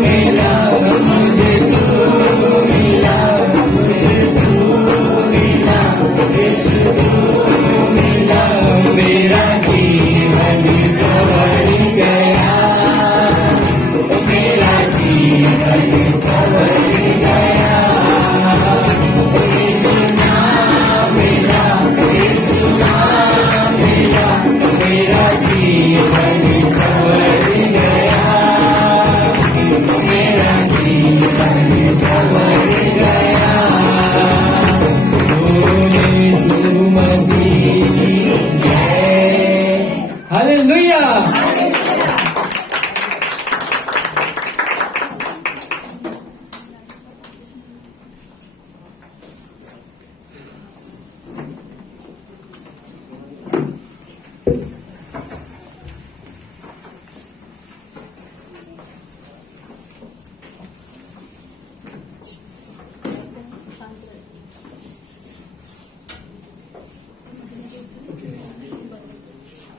मिला, मुझे तू मिला, मुझे तू मिला, यीशु तू मिला, मेरा जीवन संवर गया। मेरा जीवन संवर गया। यीशु नाम मिला, यीशु नाम हालेलुया।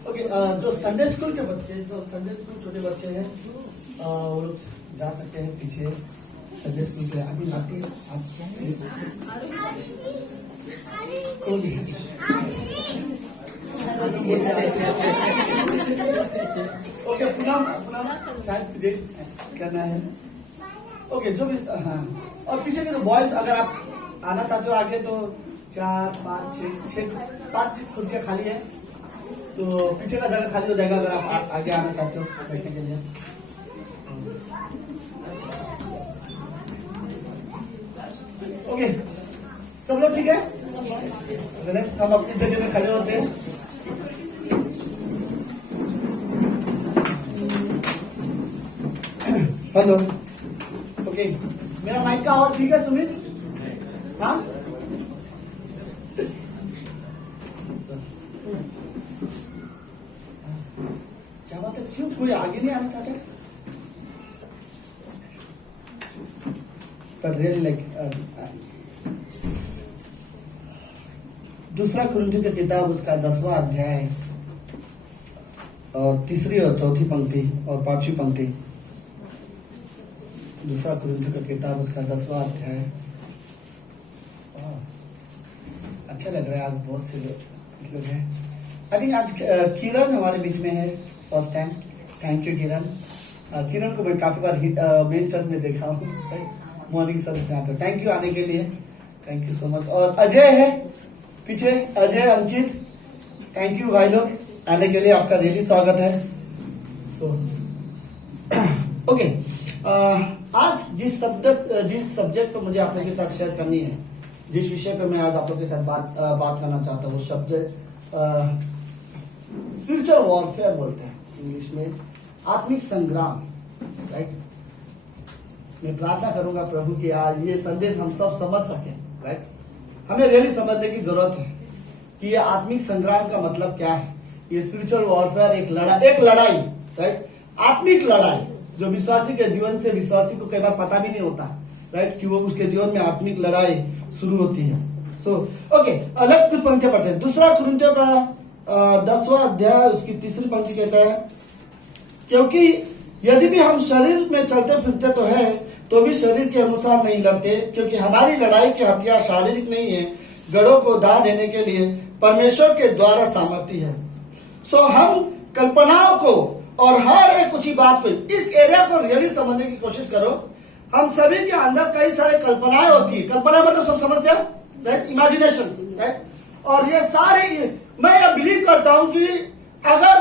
ओके, जो संडे स्कूल के बच्चे, जो संडे स्कूल छोटे बच्चे हैं, वो लोग जा सकते हैं पीछे संडे स्कूल के आगे आके ओके, पुनः शायद करना है। ओके, जो भी, हाँ, और पीछे के जो बॉयज, अगर आप आना चाहते हो आगे, तो 4, 5, 6 कुर्सियाँ खाली है, तो पीछे का जगह खाली हो जाएगा अगर आप आगे आना चाहते हो बैठने के लिए। ओके, सब लोग ठीक है? नेक्स्ट हम अपनी जगह में खड़े होते हैं। हेलो, ओके, मेरा माइक का आवाज ठीक है सुमित? हाँ, क्या बात है, क्यों कोई आगे नहीं आना चाहता? पर रियल लाइक दूसरा कुरिन्थियों की किताब उसका 10वां अध्याय और 3री और 4थी पंक्ति और 5वीं पंक्ति। दूसरा कुरिन्थियों की किताब उसका 10वां अध्याय। अच्छा लग रहा है, आज बहुत से लोग हैं। आई थिंक आज किरण हमारे बीच में है फर्स्ट टाइम। थैंक यू किरण। किरण को मैं काफी बार मेन चर्च में देखा हूँ, मॉर्निंग सर्विस में आता हूँ। थैंक यू आने के लिए, थैंक यू सो मच। और अजय है पीछे, अजय, अंकित, थैंक यू भाई लोग आने के लिए, आपका रियली स्वागत है। ओके, आज जिस सब्जेक्ट को मुझे आप लोगों के साथ शेयर करनी है, जिस विषय पर मैं आज आप लोगों के साथ बात करना चाहता हूँ, वो शब्द स्पिरिचुअल वॉरफेयर बोलते हैं इंग्लिश में, आत्मिक संग्राम। राइट, मैं प्रार्थना करूंगा प्रभु कि आज ये संदेश हम सब समझ सके। राइट, हमें रियली समझने की जरूरत है कि ये आत्मिक संग्राम का मतलब क्या है। ये स्पिरिचुअल वॉरफेयर एक लड़ाई, राइट, आत्मिक लड़ाई, जो विश्वासी के जीवन से विश्वासी को कई बार पता भी नहीं होता, राइट, कि वो उसके जीवन में आत्मिक लड़ाई शुरू होती है। ओके, अलग कुछ पंक्तियां पढ़ते हैं। दूसरा कुरिन्थियों का 10वां अध्याय उसकी 3री पंक्ति कहता है, क्योंकि यदि भी हम शरीर में चलते फिरते तो है, तो भी शरीर के अनुसार नहीं लड़ते, क्योंकि हमारी लड़ाई के हथियार शारीरिक नहीं है, गढ़ों को दाह देने के लिए परमेश्वर के द्वारा सामर्थ्य है। हम कल्पनाओं को और हर एक ऊंची बात को, इस एरिया को रियली समझने की कोशिश करो। हम सभी के अंदर कई सारे कल्पनाएं होती है। कल्पना मतलब सब समझते हैं, राइट, इमेजिनेशन, राइट। और ये सारे, मैं यह बिलीव करता हूं कि अगर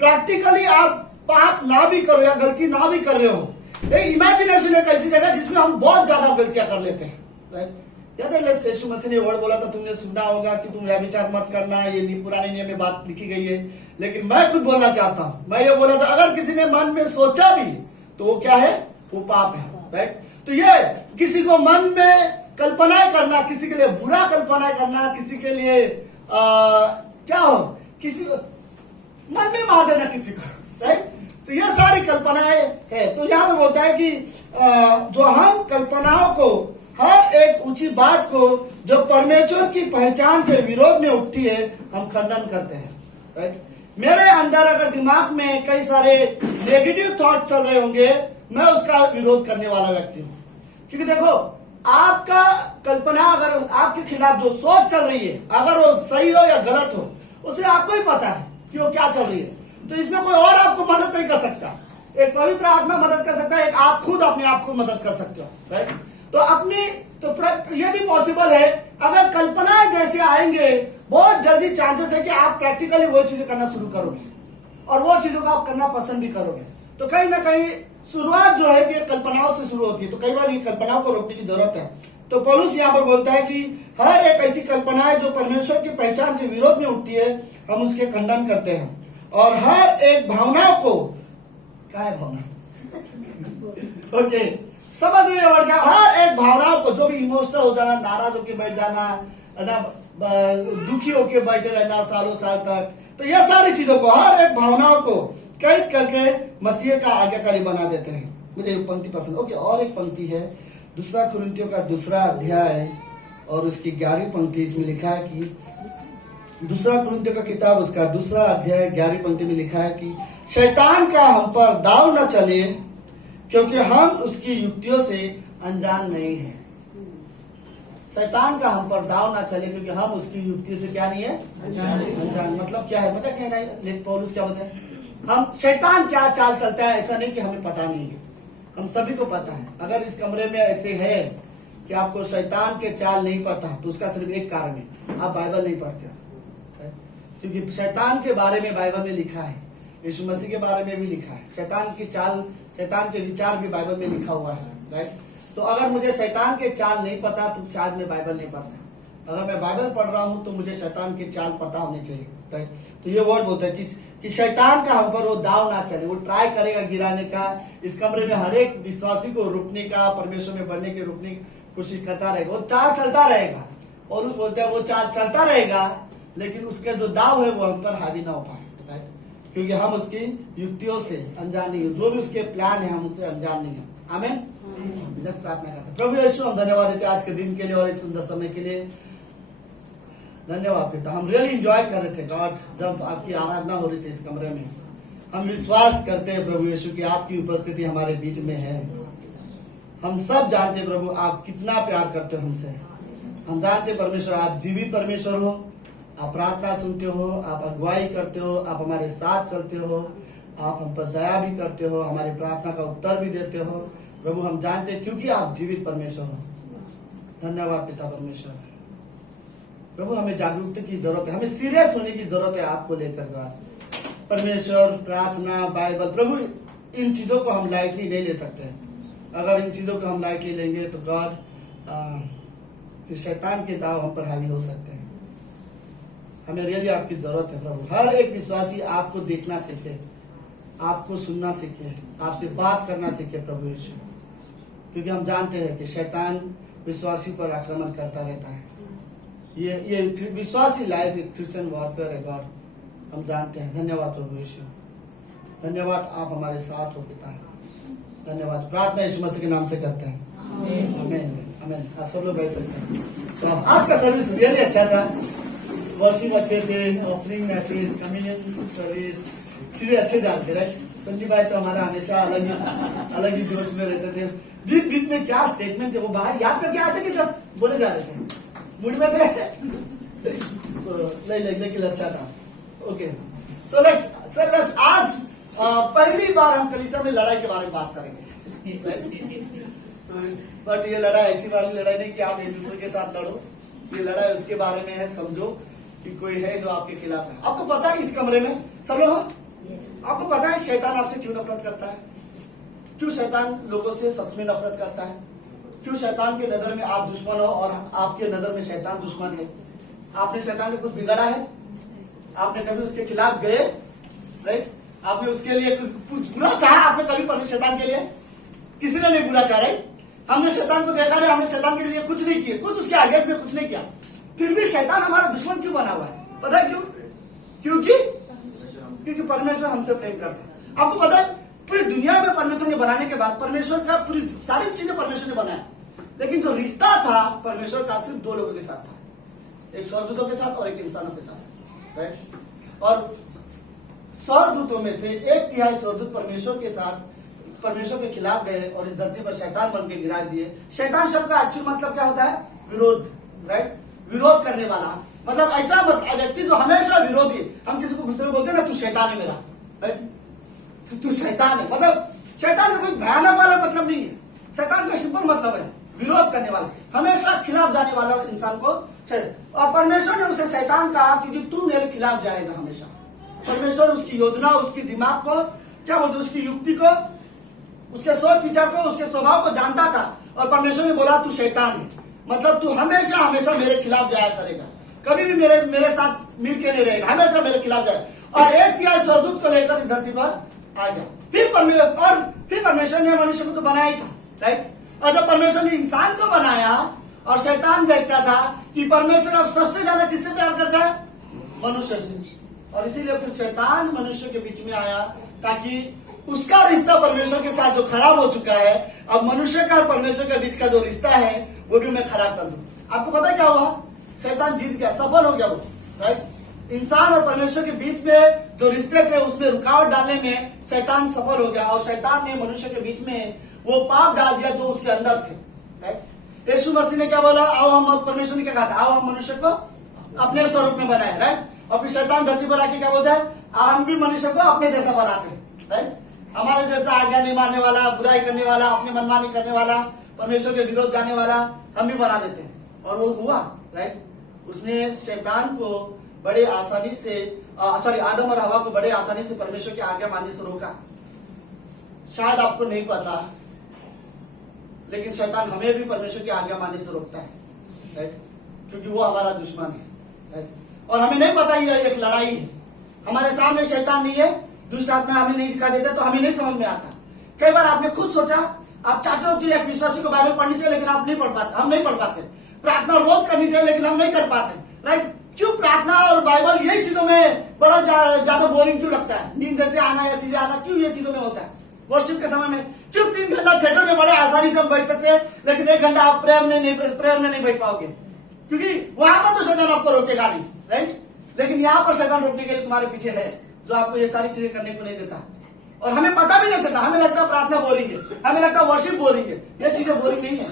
प्रैक्टिकली आप पाप ना भी करो या गलती ना भी कर रहे हो, इमेजिनेशन एक ऐसी जगह जिसमें हम बहुत ज्यादा गलतियां कर लेते हैं, राइट। याद है यीशु मसीह ने वर्ड बोला था, तुमने सुना होगा कि तुम व्यभिचार मत करना, ये पुराने नियम में बात लिखी गई है। लेकिन मैं कुछ बोलना चाहता हूं, मैं ये बोला था, अगर किसी ने मन में सोचा भी तो वो क्या है, वो पाप है, राइट। तो ये किसी को मन में कल्पनाएं करना, किसी के लिए बुरा कल्पनाएं करना, किसी के लिए क्या हो, किसी मन में मार देना किसी को, राइट। तो ये सारी कल्पनाएं है। तो यहाँ पे बोलता है कि जो हम कल्पनाओं को, हर एक ऊंची बात को जो परमेश्वर की पहचान के विरोध में उठती है, हम खंडन करते हैं, राइट। मेरे अंदर अगर दिमाग में कई सारे नेगेटिव थॉट चल रहे होंगे, मैं उसका विरोध करने वाला व्यक्ति हूं। क्योंकि देखो, आपका कल्पना अगर आपके खिलाफ जो सोच चल रही है, अगर वो सही हो या गलत हो, उसे आपको ही पता है कि वो क्या चल रही है। तो इसमें कोई और आपको मदद नहीं कर सकता। एक पवित्र आत्मा मदद कर सकता है, एक आप खुद अपने आप को मदद कर सकते हो, राइट। तो ये भी पॉसिबल है, अगर कल्पनाएं जैसे आएंगे, बहुत जल्दी चांसेस है कि आप प्रैक्टिकली वो चीजें करना शुरू करोगे और वो चीजों को आप करना पसंद भी करोगे। तो कहीं ना कहीं शुरुआत जो है कि कल्पनाओं से शुरू होती है। तो कई बार ये कल्पनाओं को रोकने की जरूरत है। तो पौलुस यहाँ पर बोलता है कि हर एक ऐसी कल्पना है जो परमेश्वर की पहचान के विरोध में उठती है, हम उसके खंडन करते हैं। और हर एक भावनाओं को, क्या है भावना? ओके, समझ रहे हैं? क्या हर एक भावनाओं को, जो भी इमोशनल हो जाना, नाराज होकर बैठ जाना, ना दुखी होकर बैठे रहना सालों साल तक, तो यह सारी चीजों को, हर एक भावनाओं को कैद करके मसीह का आज्ञाकारी बना देते हैं। मुझे एक पंक्ति पसंद। ओके, और एक पंक्ति है, 2 कुरिन्थियों का 2 अध्याय और उसकी 11वीं पंक्ति। इसमें लिखा है कि 2 कुरिन्थियों का किताब, उसका 2 अध्याय 11वीं पंक्ति में लिखा है कि शैतान का हम पर दाव न चले, क्योंकि हम उसकी युक्तियों से अनजान नहीं है। शैतान का हम पर दाव ना चले, क्योंकि हम उसकी युक्ति से क्या नहीं है? अनजान। मतलब क्या है? मतलब कहना है पौलुस क्या बताए, हम शैतान क्या चाल चलता है, ऐसा नहीं कि हमें पता नहीं है, हम सभी को पता है। अगर इस कमरे में ऐसे है कि आपको शैतान के चाल नहीं पता, तो उसका सिर्फ एक कारण है, आप बाइबल नहीं पढ़ते हो। क्योंकि शैतान के बारे में बाइबल में लिखा है, यीशु मसीह के बारे में भी लिखा है, शैतान की चाल, शैतान के विचार भी बाइबल में लिखा हुआ है, राइट। तो अगर मुझे शैतान के चाल नहीं पता तो शायद मैं बाइबल नहीं पढ़ता। अगर मैं बाइबल पढ़ रहा हूं तो मुझे शैतान के चाल पता होनी चाहिए, राइट। तो ये वर्ड बोलता है कि शैतान का हम पर वो दाव ना चले, वो ट्राई करेगा गिराने का, इस कमरे में हर एक विश्वासी को रुकने का, परमेश्वर में बढ़ने के रुकने की कोशिश करता रहेगा, वो चाल चलता रहेगा। और उस बोलते हैं वो चाल चलता रहेगा, लेकिन उसका जो दाव है वो हम पर हावी ना हो पाए, राइट, क्योंकि हम उसकी युक्तियों से अनजान नहीं है, जो भी उसके प्लान है हम उससे अनजान नहीं है। आमीन। जस्ट प्रार्थना करते हैं। प्रभु यीशु, हम धन्यवाद देते हैं आज के दिन के लिए और इस सुंदर समय के लिए। धन्यवाद पिता, हम रियली एंजॉय कर रहे थे गॉड, जब आपकी आराधना हो रही थी इस कमरे में। हम विश्वास करते हैं प्रभु यीशु की आपकी उपस्थिति हमारे बीच में है। हम सब जानते हैं प्रभु आप कितना प्यार करते हो हमसे। हम जानते हैं परमेश्वर आप जीवित परमेश्वर हो, आप प्रार्थना सुनते हो, आप अगुवाई करते हो, आप हमारे साथ चलते हो, आप हम पर दया भी करते हो, हमारी प्रार्थना का उत्तर भी देते हो प्रभु। हम जानते हैं क्योंकि आप जीवित परमेश्वर हो। धन्यवाद पिता परमेश्वर। प्रभु हमें जागरूकता की जरूरत है, हमें सीरियस होने की जरूरत है आपको लेकर गॉड। परमेश्वर, प्रार्थना, बाइबल, प्रभु इन चीजों को हम लाइटली नहीं ले सकते। अगर इन चीजों को हम लाइटली लेंगे तो गॉड फिर शैतान के दाव हम पर हावी हो सकते हैं। हमें रियली आपकी जरूरत है प्रभु। हर एक विश्वासी आपको देखना सीखे, आपको सुनना सीखे, आपसे बात करना सीखे प्रभु यीशु, क्योंकि हम जानते हैं कि शैतान विश्वासी पर आक्रमण करता रहता है। ये विश्वासी लाइफ क्रिश्चियन वॉरफेयर है गॉड, हम जानते हैं। धन्यवाद प्रभु यीशु, धन्यवाद आप हमारे साथ हो पिता। धन्यवाद। प्रार्थना यीशु मसीह के नाम से करते हैं, आमीन आमीन। आप सब लोग बैठ सकते हैं। तो आज का सर्विस रियली अच्छा था, वर्शिप अच्छे थे, ऑफरिंग मैसेज, कम्युनियन सर्विस, चीजें अच्छे जानते रहे। संजीव भाई तो हमारा हमेशा अलग ही जोश में रहते थे। बीच बीच में क्या स्टेटमेंट थे वो बाहर याद करके आते कि जस्ट बोले जा रहे थे, मूड में थे तो लेकिन अच्छा था। ओके, सो लेट्स आज पहली बार हम कलीसिया में लड़ाई के बारे में बात करेंगे। बट ये लड़ाई ऐसी वाली लड़ाई नहीं कि आप एक दूसरे के साथ लड़ो, ये लड़ाई उसके बारे में है, समझो कि कोई है जो आपके खिलाफ है। आपको पता है इस कमरे में सब लोग, आपको पता है शैतान आपसे क्यों नफरत करता है? क्यों शैतान लोगों से सच में नफरत करता है? क्यों शैतान के नजर में आप दुश्मन हो और आपके नजर में शैतान दुश्मन है? आपने शैतान को कुछ बिगाड़ा है? आपने कभी उसके खिलाफ गए? राइट, आपने उसके लिए कुछ बुरा चाहा? आपने कभी परमेश्वर शैतान के लिए? किसी ने नहीं बुरा चाहा, राइट? हमने शैतान को देखा नहीं, हमने शैतान के लिए कुछ नहीं किया, कुछ उसके आगे में कुछ नहीं किया, फिर भी शैतान हमारा दुश्मन क्यों बना हुआ है? पता है क्यों? क्योंकि परमेश्वर हमसे प्रेम करता है। आपको पता है पूरी दुनिया में परमेश्वर ने बनाने के बाद परमेश्वर का पूरी सारी चीजें परमेश्वर ने बनाया, लेकिन जो रिश्ता था परमेश्वर का सिर्फ 2 लोगों के साथ था, एक स्वर्गदूतों के साथ और एक इंसानों के साथ, राइट। और स्वर्गदूतों में से 1/3 स्वर्गदूत परमेश्वर के साथ परमेश्वर के खिलाफ गए और इस धरती पर शैतान बन के गिरा दिए। शैतान शब्द का एक्चुअल मतलब क्या होता है? विरोध, राइट, विरोध करने वाला। मतलब ऐसा व्यक्ति जो हमेशा विरोधी। हम किसी को गुस्से में बोलते हैं ना, तू शैतान है मेरा, राइट, तू शैतान है। मतलब शैतान का कोई भयानक वाला मतलब नहीं है, शैतान का सिंपल मतलब है विरोध करने वाला, हमेशा खिलाफ जाने वाला इंसान को। और परमेश्वर ने उसे शैतान कहा क्योंकि तू मेरे खिलाफ जाएगा हमेशा। परमेश्वर उसकी योजना, उसकी दिमाग को क्या बोलते, उसकी युक्ति को, उसके सोच विचार को, उसके स्वभाव को जानता था, और परमेश्वर ने बोला तू शैतान है। मतलब तू हमेशा हमेशा मेरे खिलाफ जाया करेगा, कभी भी मेरे साथ मिलके नहीं रहेगा, हमेशा मेरे खिलाफ जाए। और 1/3 स्वर्गदूत को लेकर इस धरती पर आ गया। फिर परमेश्वर ने मनुष्य को तो बनाया ही था, राइट। और जब परमेश्वर ने इंसान को बनाया और शैतान देखता था कि परमेश्वर अब सबसे ज्यादा किससे प्यार करता है, मनुष्य से, और इसीलिए फिर शैतान मनुष्य के बीच में आया ताकि उसका रिश्ता परमेश्वर के साथ जो खराब हो चुका है, अब मनुष्य का और परमेश्वर के बीच का जो रिश्ता है वो भी मैं खराब कर दूं। आपको पता है क्या हुआ, शैतान जीत गया, सफल हो गया वो, राइट। इंसान और परमेश्वर के बीच में जो रिश्ते थे उसमें रुकावट डालने में शैतान सफल हो गया, और शैतान ने मनुष्य के बीच में वो पाप डाल दिया जो उसके अंदर थे, राइट। यीशु मसीह ने क्या बोला, आओ हम, परमेश्वर ने क्या कहा था, आओ हम मनुष्य को अपने स्वरूप में बनाए, राइट। और फिर शैतान धरती पर आके क्या बोलता है, हम भी मनुष्य को अपने जैसा बनाते हैं, राइट। हमारे जैसा आज्ञा नहीं मानने वाला, बुराई करने वाला, अपनी मनमानी करने वाला, परमेश्वर के विरोध जाने वाला हम भी बना देते हैं। और वो हुआ, राइट। उसने शैतान को बड़े आसानी से आदम और हवा को बड़े आसानी से परमेश्वर की आज्ञा मानने से रोका। शायद आपको नहीं पता, लेकिन शैतान हमें भी परमेश्वर की आज्ञा मानने से रोकता है, राइट, क्योंकि वो हमारा दुश्मन है, राइट। और हमें नहीं पता ये एक लड़ाई है, हमारे सामने शैतान नहीं है, दुष्ट आत्मा हमें नहीं दिखा देता तो हमें नहीं समझ में आता। कई बार आपने खुद सोचा, आप चाहते हो कि एक विश्वासी को बाइबल पढ़नी चाहिए, लेकिन आप नहीं पढ़ पाते, हम नहीं पढ़ पाते। प्रार्थना रोज करनी चाहिए, लेकिन हम नहीं कर पाते, राइट। क्यों प्रार्थना और बाइबल यही चीजों में बड़ा ज्यादा बोरिंग क्यों लगता है, नींद जैसे आना या चीजें आना, क्यों ये चीजों में होता है। वर्शिप के समय में क्यों 3 घंटा थिएटर में बड़े आसानी से हम बैठ सकते हैं, लेकिन 1 घंटा आप प्रेयर में नहीं बैठ पाओगे, क्योंकि वहां पर तो शैतान आपको रोकेगा नहीं, राइट। लेकिन यहाँ पर शैतान रोकने के लिए तुम्हारे पीछे है, जो आपको ये सारी चीजें करने को नहीं देता। और हमें पता भी नहीं चलता, हमें लगता है प्रार्थना बोरिंग है, हमें लगता है वर्शिप बोरिंग है। ये चीजें बोरिंग नहीं है,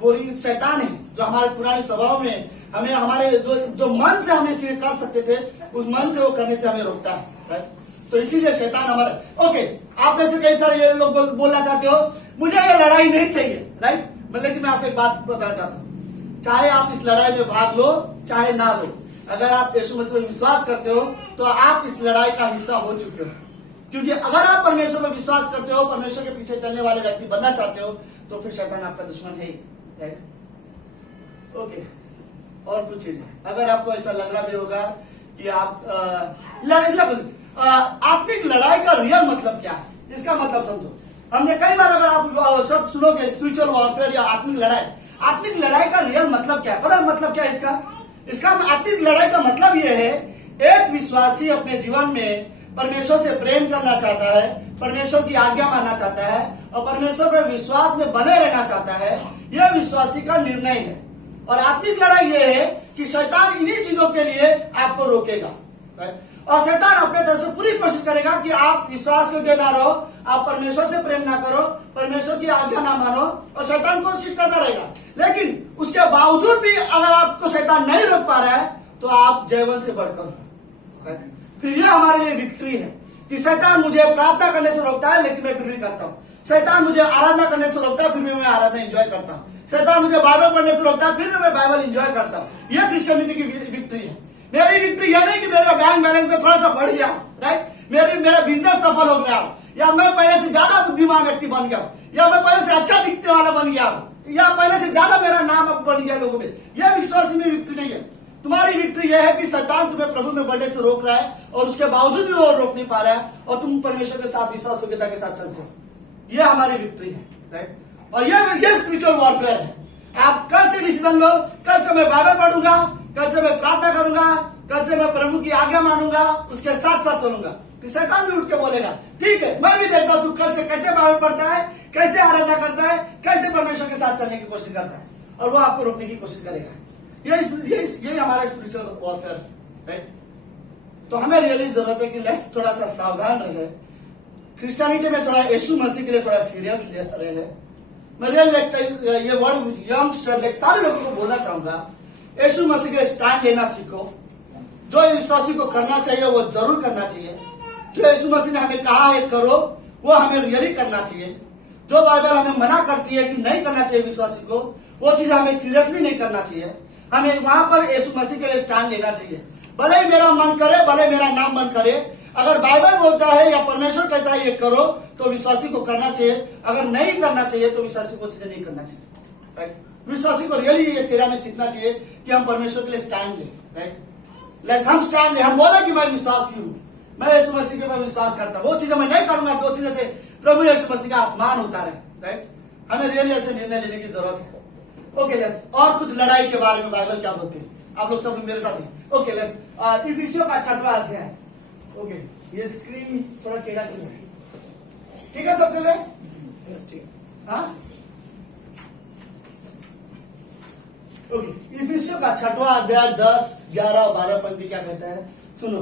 बोरिंग शैतान है जो हमारे पुराने स्वभाव में हमें, हमारे जो मन से हमें चीजें कर सकते थे, उस मन से वो करने से हमें रोकता है, राइट। तो इसीलिए शैतान हमारे, ओके, आप में से कई सारे ये लोग बोलना चाहते हो मुझे ये लड़ाई नहीं चाहिए, राइट। लेकिन मैं आपको एक बात बताना चाहता हूँ, चाहे आप इस लड़ाई में भाग लो चाहे ना लो, अगर आप यीशु मसीह में विश्वास करते हो तो आप इस लड़ाई का हिस्सा हो चुके हो। क्योंकि अगर आप परमेश्वर में विश्वास करते हो, परमेश्वर के पीछे चलने वाले व्यक्ति बनना चाहते हो, तो फिर शैतान आपका दुश्मन है ही, राइट। ओके, और कुछ चीजें अगर आपको ऐसा लग रहा भी होगा कि आप आत्मिक लड़ाई का रियल मतलब क्या है, इसका मतलब समझो। हमने कई बार, अगर आप शब्द सुनोगे स्पिरिचुअल वॉरफेयर या आत्मिक लड़ाई का रियल मतलब क्या है, पता है मतलब क्या है इसका आत्मिक लड़ाई का मतलब यह है, एक विश्वासी अपने जीवन में परमेश्वर से प्रेम करना चाहता है, परमेश्वर की आज्ञा मानना चाहता है और परमेश्वर पर विश्वास में बने रहना चाहता है, यह विश्वासी का निर्णय है। और आत्मिक लड़ाई यह है कि शैतान इन्हीं चीजों के लिए आपको रोकेगा, और शैतान अपने तरफ से पूरी कोशिश करेगा कि आप विश्वास योग्य ना रहो, आप परमेश्वर से प्रेम ना करो, परमेश्वर की आज्ञा ना मानो, और शैतान कोशिश करता रहेगा। लेकिन उसके बावजूद भी अगर आपको शैतान नहीं रोक पा रहा है तो आप जयवंत से बढ़कर, फिर यह हमारे लिए विक्ट्री है कि शैतान मुझे प्रार्थना करने से रोकता है लेकिन मैं फिर भी करता हूँ, शैतान मुझे आराधना करने से रोकता है फिर भी मैं आराधना एंजॉय करता हूँ, शैतान मुझे बाइबल पढ़ने से रोकता है फिर भी मैं बाइबल एंजॉय करता हूँ। यह क्रिश्चियनिटी की विक्ट्री है। मेरी विक्ट्री यह नहीं कि मेरा बैंक बैलेंस में थोड़ा सा बढ़ गया, राइट, मेरा बिजनेस सफल हो गया, या मैं पहले से ज्यादा बुद्धिमान व्यक्ति बन गया, या मैं पहले से अच्छा दिखने वाला बन गया, या पहले से ज्यादा मेरा नाम अब बन गया लोगों में। यह विश्वासी में विक्ट्री नहीं है। तुम्हारी विक्ट्री यह है कि शैतान तुम्हें प्रभु में बढ़ने से रोक रहा है और उसके बावजूद भी वो रोक नहीं पा रहा है, और तुम परमेश्वर के साथ विश्वास योग्यता के साथ चलते हो। यह हमारी विक्ट्री है, राइट। और यह स्पिरिचुअल वॉरफेयर है। आप कल से डिसीजन लो, कल से मैं बाइबल पढ़ूंगा, कल से मैं प्रार्थना करूंगा, कल से मैं प्रभु की आज्ञा मानूंगा, उसके साथ साथ चलूंगा। तो शैतान भी उठ के बोलेगा, ठीक है, मैं भी देखता हूं तू कल से कैसे बाइबल पढ़ता है, कैसे आराधना करता है, कैसे परमेश्वर के साथ चलने की कोशिश करता है, और वो आपको रोकने की कोशिश करेगा। यही हमारा स्पिरिचुअल वॉरफेयर है। तो हमें रियली जरूरत है कि लेट्स थोड़ा सा सावधान रहे, क्रिश्चियनिटी में थोड़ा यीशु मसीह के लिए थोड़ा सीरियस रहे। मैं ये वर्ड यंगस्टर सारे लोगों को बोलना चाहूंगा, यीशु मसीह के लिए स्टैंड लेना सीखो। जो विश्वासी को करना चाहिए वो जरूर करना चाहिए। जो यीशु मसीह ने हमें कहा है करो, वो हमें रियली करना चाहिए। जो बाइबल हमें मना करती है कि नहीं करना चाहिए विश्वासी को, वो चीज हमें सीरियसली नहीं करना चाहिए। हमें वहां पर यीशु मसीह के लिए स्टैंड लेना चाहिए। भले ही मेरा मन करे, भले मेरा नाम मन करे, अगर बाइबल बोलता है या परमेश्वर कहता है ये करो, तो विश्वासी को करना चाहिए। अगर नहीं करना चाहिए तो विश्वासी को चीजें नहीं करना चाहिए, राइट। विश्वासी को रियली ये एरिया में सीखना चाहिए कि हम परमेश्वर के लिए स्टैंड लें, राइट। हम स्टैंड लें, हम बोले कि मैं विश्वासी हूँ, मैं यीशु मसीह के ऊपर विश्वास करता हूँ, वो चीजें मैं नहीं करूंगा, जो चीजें से प्रभु यीशु मसीह का अपमान होता है, राइट। हमें रियली ऐसे निर्णय लेने की जरूरत है। ओके लेट्स, और कुछ लड़ाई के बारे में बाइबल क्या बोलती है, आप लोग सब मेरे साथ हैं। ओके लेट्स, इफिसियों का 6वां अध्याय। ओके, ये स्क्रीन थोड़ा टेढ़ा क्यों है, ठीक है सबके लिए? हाँ, ओके, इफिसियों का 6वां अध्याय 10, 11 और 12 पंक्ति क्या कहता है, सुनो।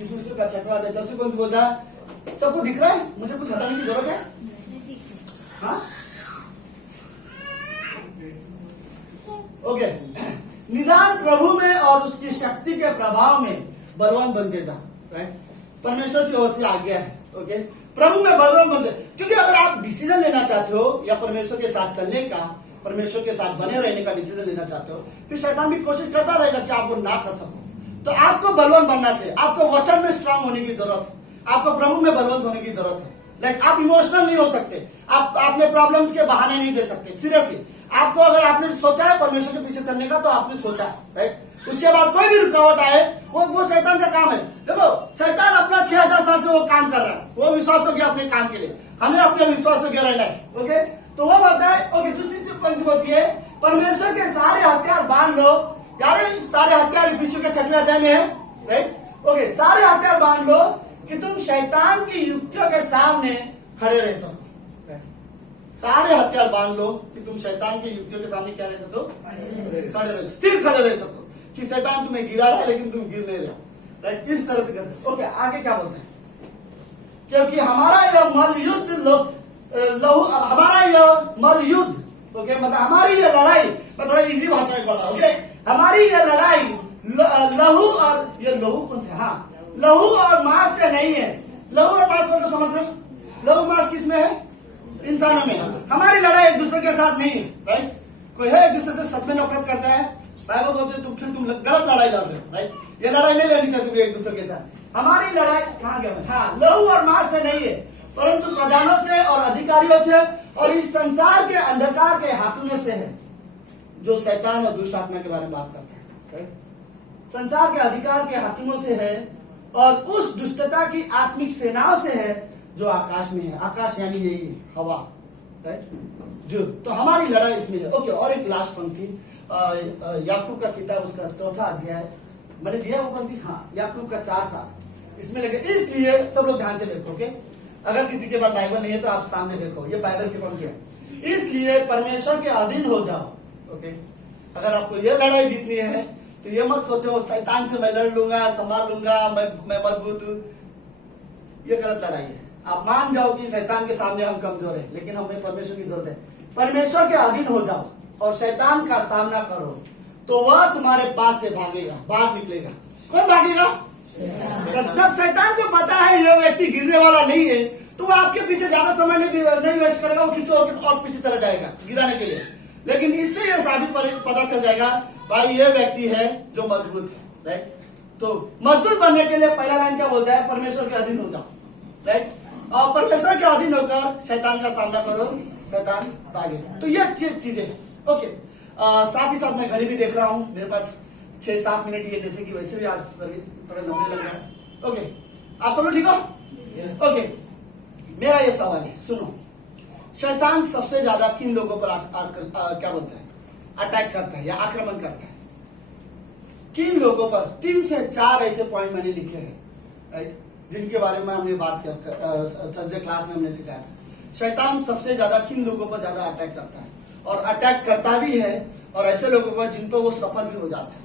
इफिसियों का 6वां अध्याय 10 पंक्ति बोलता है, सबको दिख रहा है? मुझे कुछ हटाने की जरूरत है? हाँ, ओके। निदान प्रभु में और उसकी शक्ति के प्रभाव में बलवान बनते जा, राइट। परमेश्वर की ओर से आज्ञा है, ओके। प्रभु में बलवान बनते, क्योंकि अगर आप डिसीजन लेना चाहते हो या परमेश्वर के साथ चलने का, परमेश्वर के साथ बने रहने का डिसीजन लेना चाहते हो, फिर शैतान भी कोशिश करता रहेगा कि आप वो ना कर सको। तो आपको बलवान बनना चाहिए, आपको वचन में स्ट्रांग होने की जरूरत है, आपको प्रभु में बलवंत होने की जरूरत है। लाइक आप इमोशनल नहीं हो सकते, आप अपने प्रॉब्लम्स के बहाने नहीं दे सकते। सीरियसली आपको, अगर आपने सोचा है परमेश्वर के पीछे चलने का, तो आपने सोचा है, राइट। उसके बाद कोई भी रुकावट आए, वो शैतान का काम है। देखो, शैतान अपना 6000 साल से वो काम कर रहा है, वो विश्वास हो गया अपने काम के लिए, हमें अपने विश्वास हो गया रहना है, ओके। तो वो बोलता है, ओके, दूसरी पंक्ति होती है, परमेश्वर के सारे हथियार बांध लो। यार सारे हथियार इफिसियों के 6वें अध्याय में है, राइट। ओके, सारे हथियार बांध लो कि तुम शैतान की युक्तियों के सामने खड़े रह सको। सारे हथियार बांध लो कि तुम शैतान की युक्तियों के सामने क्या रह सको, खड़े रह, स्थिर खड़े रह सको, कि शैतान तुम्हें गिरा रहा है लेकिन तुम गिर नहीं रहे, राइट। इस तरह से करते। ओके, आगे क्या बोलते हैं, क्योंकि हमारा यह मल युद्ध हमारा यह मल युद्ध, ओके, मतलब हमारी यह लड़ाई, मैं थोड़ा इजी भाषा में पढ़ा, ओके। हमारी यह लड़ाई लहू और, ये लहू कौन से, हाँ, लहू और मांस से नहीं है। लहू और मांस मतलब समझ लो, लहू मांस किसमें है, इंसानों में। हमारी लड़ाई एक दूसरे के साथ नहीं है, राइट। कोई है एक दूसरे से सच में नफरत करता है, बाइबल बोलते है तुम गलत लड़ाई लड़ रहे हो, राइट। ये लड़ाई नहीं लड़नी चाहिए तुम्हें एक दूसरे के साथ। हमारी लड़ाई कहाँ गया, हाँ, लहू और मांस से नहीं है, परंतु प्रधानों से और अधिकारियों से और इस संसार के अंधकार के हाकिमों से है, जो शैतान और दुष्ट आत्मा के बारे में बात करता है, राइट। संसार के अधिकार के हाकिमों से है और उस दुष्टता की आत्मिक सेनाओं से है जो आकाश में है। आकाश यानी यही हवा, राइट। जो तो हमारी लड़ाई इसमें है, ओके। और एक लास्ट पंक्ति, याकूब का किताब, उसका 4वां अध्याय, मैंने दिया वो पंक्ति, हाँ, याकूब का 4:7 इसमें लगे। इसलिए सब लोग ध्यान से देखो, ओके। अगर किसी के पास बाइबल नहीं है तो आप सामने देखो, ये बाइबल की पंक्ति है। इसलिए परमेश्वर के अधीन हो जाओ, ओके। अगर आपको ये लड़ाई जीतनी है तो ये मत सोचो शैतान से मैं लड़ लूंगा, संभाल लूंगा, मैं मजबूत हूं, ये गलत लड़ाई है। आप मान जाओ कि शैतान के सामने हम कमजोर है, लेकिन हमें परमेश्वर की जरूरत है। परमेश्वर के अधीन हो जाओ और शैतान का सामना करो, तो वह तुम्हारे पास से भागेगा, बाहर निकलेगा। कौन भागेगा? जब शैतान को पता है ये व्यक्ति गिरने वाला नहीं है, तो वो आपके पीछे ज्यादा समय नहीं वेस्ट करेगा, वो किसी और पीछे चला जाएगा गिराने के लिए। लेकिन इससे यह साबित पता चल जाएगा, भाई ये व्यक्ति है जो मजबूत है, राइट। तो मजबूत बनने के लिए पहला लाइन क्या बोलता है, परमेश्वर के अधीन हो जाओ, राइट। और परमेश्वर के अधीन होकर शैतान का सामना करो, शैतान भागेगा। तो ये चीजें हैं, ओके। साथ ही साथ मैं घड़ी भी देख रहा हूँ, मेरे पास 6-7 मिनट, ये जैसे कि वैसे भी आज सर्विस थोड़ा लंबे लग रहा है, ओके। आप सब लोग ठीक हो? ओके, मेरा ये सवाल है, सुनो। शैतान सबसे ज्यादा किन लोगों पर क्या बोलते हैं, अटैक करता है या आक्रमण करता है? किन लोगों पर? 3 से 4 ऐसे पॉइंट मैंने लिखे हैं, राइट, जिनके बारे में हमने बात किया थर्सडे क्लास में, हमने सिखाया था। शैतान सबसे ज्यादा किन लोगों पर ज्यादा अटैक करता है, और अटैक करता भी है, और ऐसे लोगों पर जिन पर वो सफल भी हो जाता है,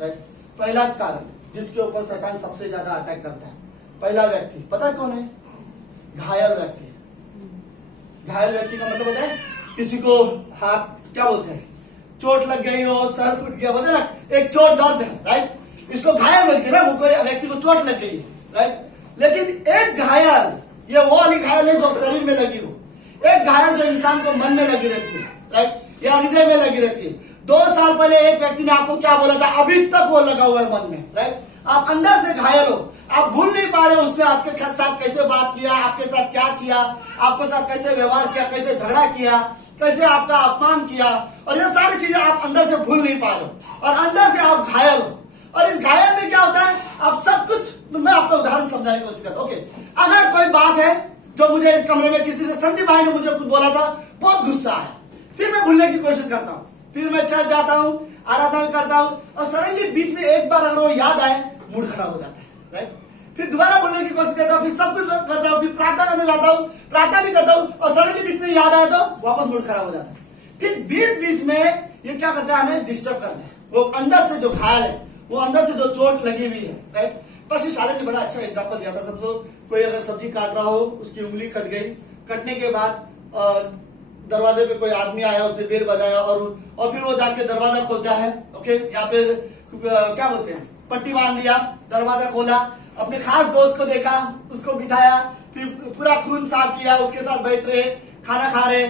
राइट। पहला कारण जिसके ऊपर शैतान सबसे ज्यादा अटैक करता है, पहला व्यक्ति पता है कौन है? घायल व्यक्ति। घायल व्यक्ति का मतलब होता है किसी को हाथ, क्या बोलते हैं, चोट लग गई हो, सर फूट गया, बोलते हैं ना, एक चोट दर्द है, राइट, इसको घायल बोलते हैं ना, वो कोई व्यक्ति को चोट लग गई है, राइट। लेकिन एक घायल, ये वो वाली घायल है जो शरीर में लगी हो, एक घायल जो इंसान को मन में लगी रहती है, राइट, या हृदय में लगी रहती है। 2 साल पहले एक व्यक्ति ने आपको क्या बोला था, अभी तक वो लगा हुआ है मन में, राइट। आप अंदर से घायल हो, आप भूल नहीं पा रहे हो उसने आपके साथ कैसे बात किया, आपके साथ क्या किया, आपके साथ कैसे व्यवहार किया, कैसे झगड़ा किया, कैसे आपका अपमान किया, और ये सारी चीजें आप अंदर से भूल नहीं पा रहे हो और अंदर से आप घायल हो। और इस घायल में क्या होता है, आप सब कुछ, तो मैं आपको उदाहरण समझाने की कोशिश करता हूँ। ओके, अगर कोई बात है जो मुझे इस कमरे में किसी से संदीप भाई ने मुझे कुछ बोला था, बहुत गुस्सा आया, फिर मैं भूलने की कोशिश करता हूँ, फिर मैं चल जाता हूँ, आराधना करता हूँ, और सडनली बीच में एक बार अगर वो याद आए, मूड खराब हो जाता है, राइट। फिर दोबारा बोलने की कोशिश करता हूँ, फिर सब कुछ करता हूँ, फिर प्रार्थना करने जाता हूँ, प्रार्थना भी करता हूँ, और सडनली बीच में याद आए तो वापस मूड खराब हो जाता है। फिर बीच बीच में ये क्या करता है, हमें डिस्टर्ब करता है। वो अंदर से जो घायल है, वो अंदर से जो चोट लगी हुई है, राइट। पसी शाले ने बड़ा अच्छा एग्जाम्पल दिया था। समझो कोई अगर सब्जी काट रहा हो, उसकी उंगली कट गई, कटने के बाद दरवाजे पे कोई आदमी आया, उसने बेल बजाया, और फिर वो जाके दरवाजा खोलता है। ओके, यहाँ पे क्या बोलते हैं, पट्टी बांध दिया, दरवाजा खोला, अपने खास दोस्त को देखा, उसको बिठाया, फिर पूरा खून साफ किया, उसके साथ बैठ रहे, खाना खा रहे,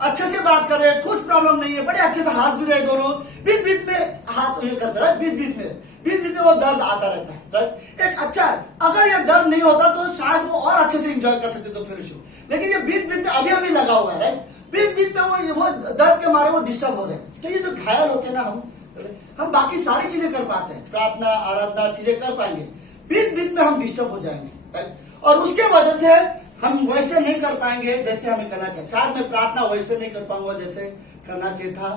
अच्छे से बात कर रहे, कुछ प्रॉब्लम नहीं है, बड़े अच्छे से हंस भी रहे दोनों। बीच बीच में हाथ ये करते रहे, बीच बीच में वो दर्द आता रहता है, राइट। एक अच्छा है, अगर ये दर्द नहीं होता तो शायद वो और अच्छे से एंजॉय कर सकते तो फिर इशू, लेकिन ये बीच बीच में अभी अभी लगा हुआ है, राइट। बीच बीच में वो दर्द के मारे वो डिस्टर्ब हो रहे हैं। तो ये जो घायल होते हैं ना, हम बाकी सारी चीजें कर पाते हैं, प्रार्थना आराधना चीजें कर पाएंगे, बीच बीच में हम डिस्टर्ब हो जाएंगे, राइट। और उसके वजह से हम वैसे नहीं कर पाएंगे जैसे हमें करना चाहिए। शायद मैं प्रार्थना वैसे नहीं कर पाऊंगा जैसे करना चाहिए था,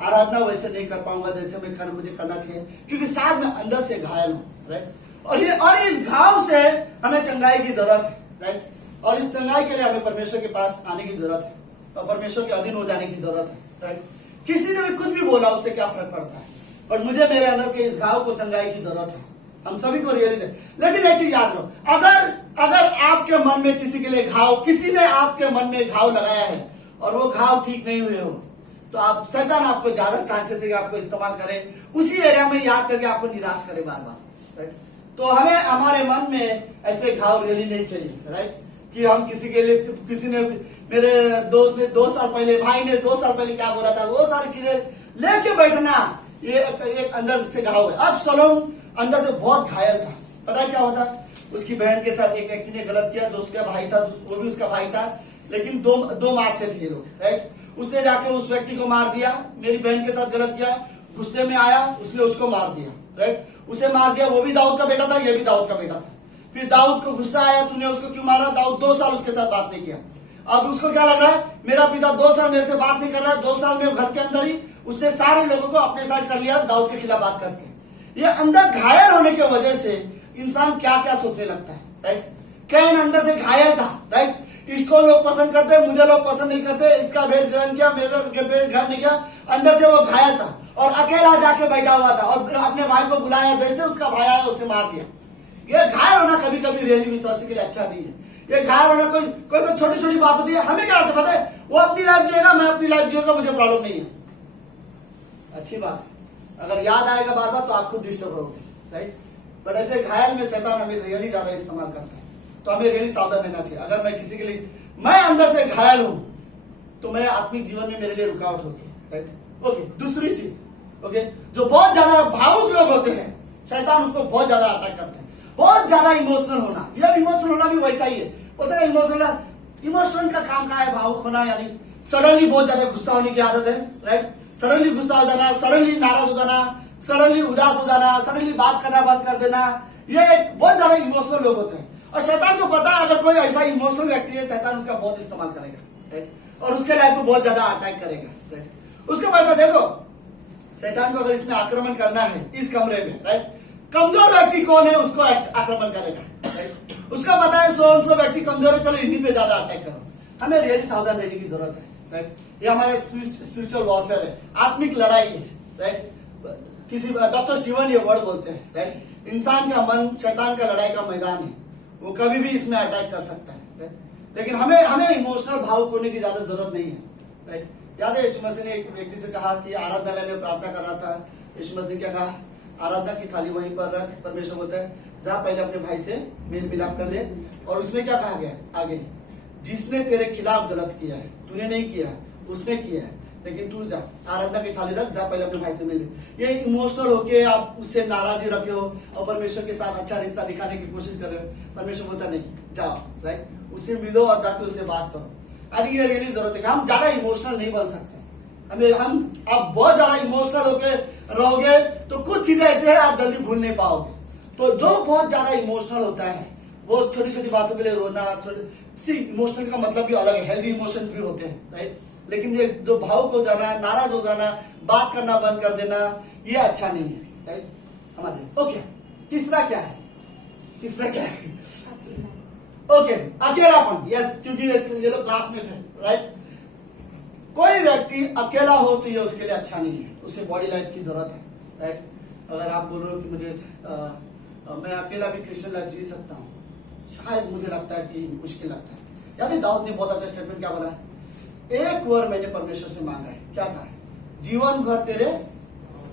आराधना वैसे नहीं कर पाऊंगा जैसे मुझे करना चाहिए, क्योंकि शायद मैं अंदर से घायल हूँ, राइट। और इस घाव से हमें चंगाई की जरूरत है, राइट। और इस चंगाई के लिए हमें परमेश्वर के पास आने की जरूरत है, और परमेश्वर के अधीन हो जाने की जरूरत है, राइट। किसी ने भी कुछ भी बोला, उससे क्या फर्क पड़ता है, और मुझे मेरे अंदर के इस घाव को चंगाई की जरूरत है, हम सभी को रियलाइज है। लेकिन एक चीज याद रखो, अगर आपके मन में किसी के लिए किसी ने आपके मन में घाव लगाया है और वो घाव ठीक नहीं हुए हो, तो आप शैतान आपको ज्यादा चांसेस है कि आपको इस्तेमाल करे, उसी एरिया में याद करके आपको निराश करे बार बार, राइट। तो हमें हमारे मन में ऐसे घाव रियली नहीं चाहिए, राइट, कि हम किसी ने मेरे दोस्त ने 2 साल पहले, भाई ने 2 साल पहले क्या बोला था, वो सारी चीजें लेके बैठना, ये एक अंदर से घाव है। अब सलोम अंदर से बहुत घायल था। पता है क्या होता, उसकी बहन के साथ एक व्यक्ति ने गलत किया, जो उसका भाई था, वो भी उसका भाई था, लेकिन दो मार से थे ये लोग, राइट। उसने जाके उस व्यक्ति को मार दिया, मेरी बहन के साथ गलत किया, गुस्से में आया, उसने उसको मार दिया, राइट। उसे मार दिया, वो भी दाऊद का बेटा था, ये भी दाऊद का बेटा था। फिर दाऊद को गुस्सा आया, तूने उसको क्यों मारा। दाऊद 2 साल उसके साथ बात नहीं किया। अब उसको क्या लग रहा है, मेरा पिता 2 साल मेरे से बात नहीं कर रहा है, 2 साल में घर के अंदर ही उसने सारे लोगों को अपने साइड कर लिया, दाऊद के खिलाफ बात करके। ये अंदर घायल होने की वजह से इंसान क्या क्या सोचने लगता है, राइट। कैन अंदर से घायल था, राइट। इसको लोग पसंद करते, मुझे लोग पसंद नहीं करते, इसका भेंट ग्रहण किया, मेरा भेंट ग्रहण नहीं किया। अंदर से वो घायल था और अकेला जाके बैठा हुआ था, और अपने भाई को बुलाया, जैसे उसका भाई आया उसे मार दिया। ये घायल होना कभी कभी रियली विश्वासी के लिए अच्छा नहीं है। ये घायल होना कोई छोटी छोटी बात होती है, हमें क्या होता है पता है, वो अपनी लाइफ जिएगा, मैं अपनी लाइफ जिएगा, मुझे प्रॉब्लम नहीं है, अच्छी बात है। अगर याद आएगा बार बार तो आप खुद डिस्टर्ब रहोगे, राइट। बट ऐसे घायल में शैतान हमें रियली ज्यादा इस्तेमाल करता है, तो हमें रियली सावधान रहना चाहिए। अगर मैं किसी के लिए, मैं अंदर से घायल हूं, तो मैं आत्मिक जीवन में मेरे लिए रुकावट होगी, राइट। ओके, दूसरी चीज, ओके, जो बहुत ज्यादा भावुक लोग होते हैं, शैतान उसको बहुत ज्यादा अटैक करते हैं। बहुत ज्यादा इमोशनल होना, यह इमोशनल होना भी वैसा ही है, होता है इमोशनल का काम का है भावुक होना, यानी सडनली बहुत ज्यादा गुस्सा होने की आदत है, राइट। सडनली गुस्सा हो जाना, सडनली नाराज हो जाना, सडनली उदास हो जाना, सडनली बात करना बंद कर देना, ये एक बहुत ज्यादा इमोशनल लोग होते हैं। और शैतान को पता है, अगर कोई ऐसा इमोशनल व्यक्ति है, शैतान उसका बहुत इस्तेमाल करेगा, राइट, और उसके लाइफ में बहुत ज्यादा अटैक करेगा, राइट। उसके बाद देखो, शैतान को अगर इसमें आक्रमण करना है इस कमरे में, राइट, कमजोर व्यक्ति कौन है उसको आक्रमण करेगा, राइट। उसका पता है सो व्यक्ति कमजोर है, चलो इन्हीं पे ज्यादा अटैक करो। हमें रियली सावधान रहने की जरूरत है, राइट। ये हमारे स्पिरिचुअल वॉरफेयर है, आत्मिक लड़ाई है, राइट। किसी डॉक्टर स्टीवन ये वर्ड बोलते हैं, राइट। इंसान का मन शैतान का लड़ाई का मैदान है, वो कभी भी इसमें अटैक कर सकता है, राइट। लेकिन हमें इमोशनल भावुक होने की ज्यादा जरूरत नहीं है, राइट। याद है यीशु मसीह ने एक व्यक्ति से कहा कि आराधनालय में प्रार्थना कर रहा था, यीशु मसीह क्या कहा, आराधना की थाली वहीं पर रख। परमेश्वर बोलता है जा पहले अपने भाई से मेल मिलाप कर ले। और उसमें क्या कहा गया आगे, जिसने तेरे खिलाफ गलत किया है, तूने नहीं किया, उसने किया है, लेकिन तू जा आराधना की थाली रख, जा पहले अपने भाई से मिल। ये इमोशनल होके आप उससे नाराजी रखे हो और परमेश्वर के साथ अच्छा रिश्ता दिखाने की कोशिश कर रहे हो। परमेश्वर बोलता नहीं, जाओ, राइट, उससे मिलो और जाके उससे बात करो। आई थिंक ये रियली जरूरत है कि हम ज्यादा इमोशनल नहीं बन सकते। हम आप बहुत ज्यादा इमोशनल होके रहोगे तो कुछ चीजें ऐसे है आप जल्दी भूल नहीं पाओगे। तो जो बहुत ज्यादा इमोशनल होता है वो छोटी छोटी बातों के लिए रोना, इमोशनल का मतलब भी अलग है, हेल्दी इमोशंस भी होते हैं, राइट। लेकिन ये जो भावुक हो जाना, नाराज हो जाना, बात करना बंद कर देना, ये अच्छा नहीं है, राइट हमारे। ओके, तीसरा क्या है? ओके, अकेलापन। यस, क्योंकि ये लोग क्लास में थे, राइट। कोई व्यक्ति अकेला हो तो ये उसके लिए अच्छा नहीं है, उसे बॉडी लाइफ की जरूरत है, राइट। अगर आप बोल रहे हो कि मुझे मैं अकेला भी क्रिश्चियन लाइफ जी सकता हूँ, शायद मुझे लगता है कि मुश्किल लगता है। यानी दाऊद ने बहुत अच्छा स्टेटमेंट क्या बोला है, एक वर मैंने परमेश्वर से मांगा है, क्या था? जीवन भर तेरे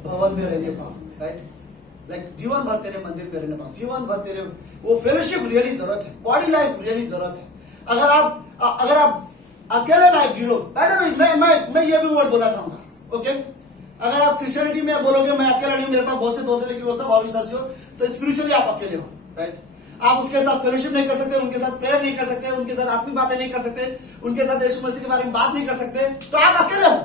भवन में रहने पाऊं, राइट। लाइक जीवन भर तेरे मंदिर में रहने पाऊं, जीवन भर तेरे, वो फेलोशिप रियली जरूरत है, बॉडी लाइफ रियली जरूरत है। अगर आप अकेले लाइफ जीरो, मैं ये भी वर्ड बोलना चाहूंगा, ओके। अगर आप क्रिश्चियनिटी में बोलोगे मैं अकेला नहीं हूं, मेरे पास बहुत से दोस्त है लेकिन वो सब अविश्वासी हो, तो स्पिरिचुअली आप अकेले हो, राइट। आप उसके साथ फेलोशिप नहीं कर सकते, उनके साथ प्रेयर नहीं कर सकते, उनके साथ आत्मिक बातें नहीं कर सकते, उनके साथ यीशु मसीह के बारे में बात नहीं कर सकते, तो आप अकेले हो।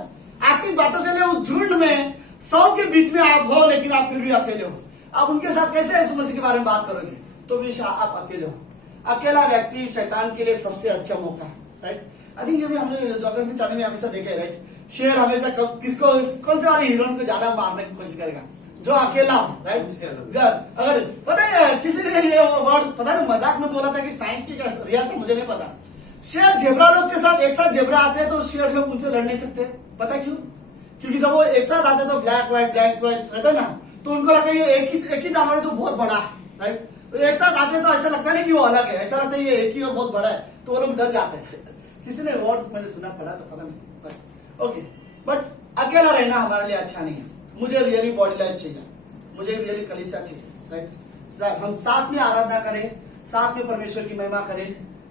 आत्मिक बातों के लिए उस झुंड में 100 के बीच में आप हो, लेकिन आप फिर भी अकेले हो। आप उनके साथ कैसे यीशु मसीह के बारे में बात करोगे? तो भी आप अकेले हो। अकेला व्यक्ति शैतान के लिए सबसे अच्छा मौका है, राइट। आई थिंक ये भी हमने ज्योग्राफी चैनल में हमेशा देखे, राइट। शेर हमेशा किसको, कौन से वाले हीरोइन को ज्यादा मारने की कोशिश करेगा? जो अकेला हो, राइट। अगर पता है किसी ने ये वर्ड पता नहीं मजाक में बोला था कि साइंस की क्या रियल, तो मुझे नहीं पता। शेर जेब्रा लोग के साथ एक साथ जेब्रा आते हैं तो शेर लोग उनसे लड़ नहीं सकते, पता क्यों? क्योंकि जब वो एक साथ आते हैं तो ब्लैक व्हाइट रहता है ना, तो उनको लगता है ये एक ही जानवर है तो बहुत बड़ा है, राइट। तो एक साथ आते हैं तो ऐसा लगता नहीं कि वो अलग है, ऐसा लगता है ये एक ही और बहुत बड़ा है, तो वो लोग डर जाते हैं। किसी ने वर्ड मैंने सुना पढ़ा तो पता नहीं, ओके। बट अकेला रहना हमारे लिए अच्छा नहीं है। मुझे रियली बॉडी लाइफ चाहिए, मुझे रियली कलीसिया चाहिए, राइट। हम साथ में आराधना करें, साथ में परमेश्वर की महिमा करें,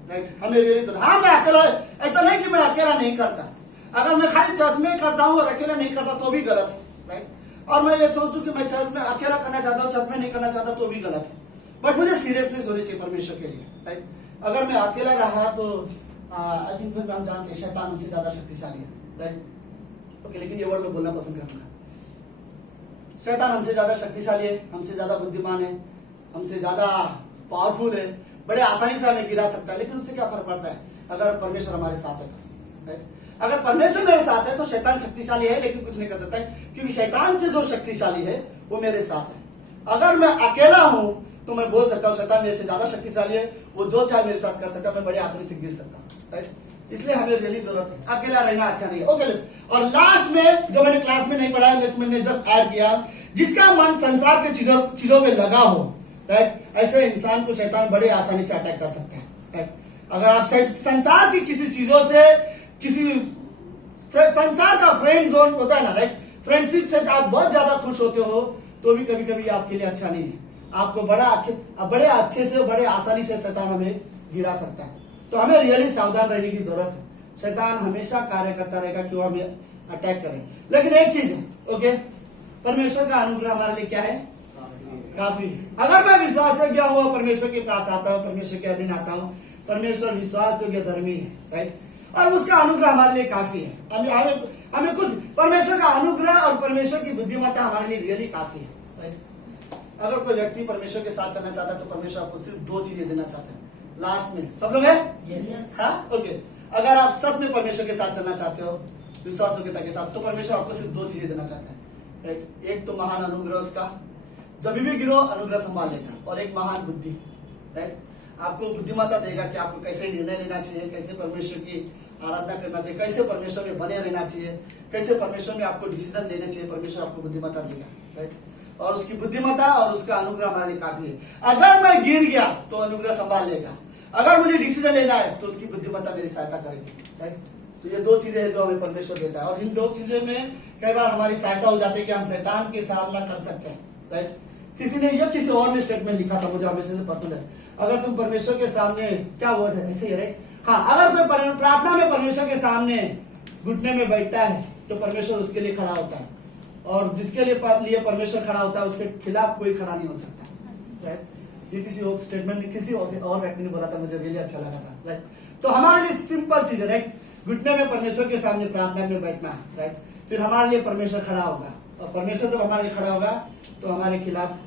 राइट। हमें रियली, हाँ मैं अकेला, ऐसा नहीं कि मैं अकेला नहीं करता। अगर मैं खाली चर्च में करता हूँ और अकेला नहीं करता तो भी गलत है, राइट। और मैं ये सोचूं कि मैं चर्च में अकेला करना चाहता हूँ, चर्च में नहीं करना चाहता तो भी गलत है। बट मुझे सीरियसनेस होनी चाहिए परमेश्वर के लिए, राइट। अगर मैं अकेला रहा तो आई थिंक फिर हम जानते हैं शैतान हमसे ज्यादा शक्तिशाली है, राइट। ओके, लेकिन ये वर्ड मैं बोलना पसंद करूंगा। शैतान हमसे ज्यादा शक्तिशाली है, हमसे ज्यादा बुद्धिमान है, हमसे ज्यादा पावरफुल है, बड़े आसानी से हमें गिरा सकता है। लेकिन उससे क्या फर्क पड़ता है अगर परमेश्वर हमारे साथ है तो, राइट। अगर परमेश्वर मेरे साथ है तो शैतान शक्तिशाली है लेकिन कुछ नहीं कर सकता है, क्योंकि शैतान से जो शक्तिशाली है वो मेरे साथ है। अगर मैं अकेला हूं तो मैं बोल सकता हूँ शैतान मेरे से ज्यादा शक्तिशाली है, वो जो चाहे मेरे साथ कर सकता है, मैं बड़े आसानी से गिर सकता हूँ, राइट। इसलिए हमें रियली जरूरत है, अकेला रहना अच्छा नहीं है। ओके, और लास्ट में जो मैंने क्लास में नहीं पढ़ाया लेकिन मैंने जस्ट ऐड किया, जिसका मन संसार के चीजों पे लगा हो, राइट, ऐसे इंसान को शैतान बड़े आसानी से अटैक कर सकता है, राइट। अगर आप संसार की किसी चीजों से, किसी संसार का फ्रेंड जोन होता है ना, राइट, फ्रेंडशिप से आप बहुत ज्यादा खुश होते हो तो भी कभी कभी आपके लिए अच्छा नहीं है। आपको बड़े अच्छे से, बड़े आसानी से शैतान हमें गिरा सकता है। तो हमें रियली सावधान रहने की जरूरत है। शैतान हमेशा कार्य करता रहेगा कि वो हमें अटैक करे। लेकिन एक चीज है, ओके, परमेश्वर का अनुग्रह हमारे लिए क्या है? काफी। अगर मैं विश्वास योग्य हुआ परमेश्वर के पास आता हूँ, परमेश्वर के अधीन आता हूँ, परमेश्वर विश्वास योग्य धर्मी है, राइट, और उसका अनुग्रह हमारे लिए काफी है। हमें कुछ परमेश्वर का अनुग्रह और परमेश्वर की बुद्धिमत्ता हमारे लिए रियली काफी है, राइट। अगर कोई व्यक्ति परमेश्वर के साथ चलना चाहता है तो परमेश्वर आपको सिर्फ 2 चीजें देना चाहते हैं। लास्ट में सब लोग है, हाँ, ओके। अगर आप सच में परमेश्वर के साथ चलना चाहते हो, विश्वास योग्यता के साथ, तो परमेश्वर आपको सिर्फ 2 चीजें देना चाहता है, राइट। एक तो महान अनुग्रह उसका, जब भी गिरो अनुग्रह संभाल लेगा, और एक महान बुद्धि, राइट। आपको बुद्धिमत्ता देगा कि आपको कैसे निर्णय लेना चाहिए, कैसे परमेश्वर की आराधना करना चाहिए, कैसे परमेश्वर में बने रहना चाहिए, कैसे परमेश्वर में आपको डिसीजन लेना चाहिए। परमेश्वर आपको बुद्धिमत्ता देगा, राइट। और उसकी बुद्धिमत्ता और उसका अनुग्रह हमारे लिए काफी है। अगर मैं गिर गया तो अनुग्रह संभाल लेगा, अगर मुझे डिसीजन लेना है तो उसकी बुद्धिमत्ता मेरी सहायता करेगी, राइट। तो ये 2 चीजें हैं जो हमें परमेश्वर देता है, और इन 2 चीजों में कई बार हमारी सहायता हो जाती है कि हम शैतान के सामना कर सकते हैं, राइट। किसी और ने स्टेटमेंट लिखा था, मुझे हमेशा से पसंद है, अगर तुम परमेश्वर के सामने, क्या वर्ड है, ऐसे ही, राइट, हाँ, अगर कोई प्रार्थना में परमेश्वर के सामने घुटने में बैठता है तो परमेश्वर उसके लिए खड़ा होता है, और जिसके लिए परमेश्वर खड़ा होता है उसके खिलाफ कोई खड़ा नहीं हो सकता, राइट। ये किसी और स्टेटमेंट किसी और व्यक्ति ने बोला था, मुझे रियली अच्छा लगा था, राइट। तो हमारे लिए सिंपल चीज है, राइट। घुटने में परमेश्वर के सामने प्रार्थना में बैठना, राइट। फिर हमारे लिए परमेश्वर खड़ा होगा, और परमेश्वर जब हमारे लिए खड़ा होगा तो हमारे खिलाफ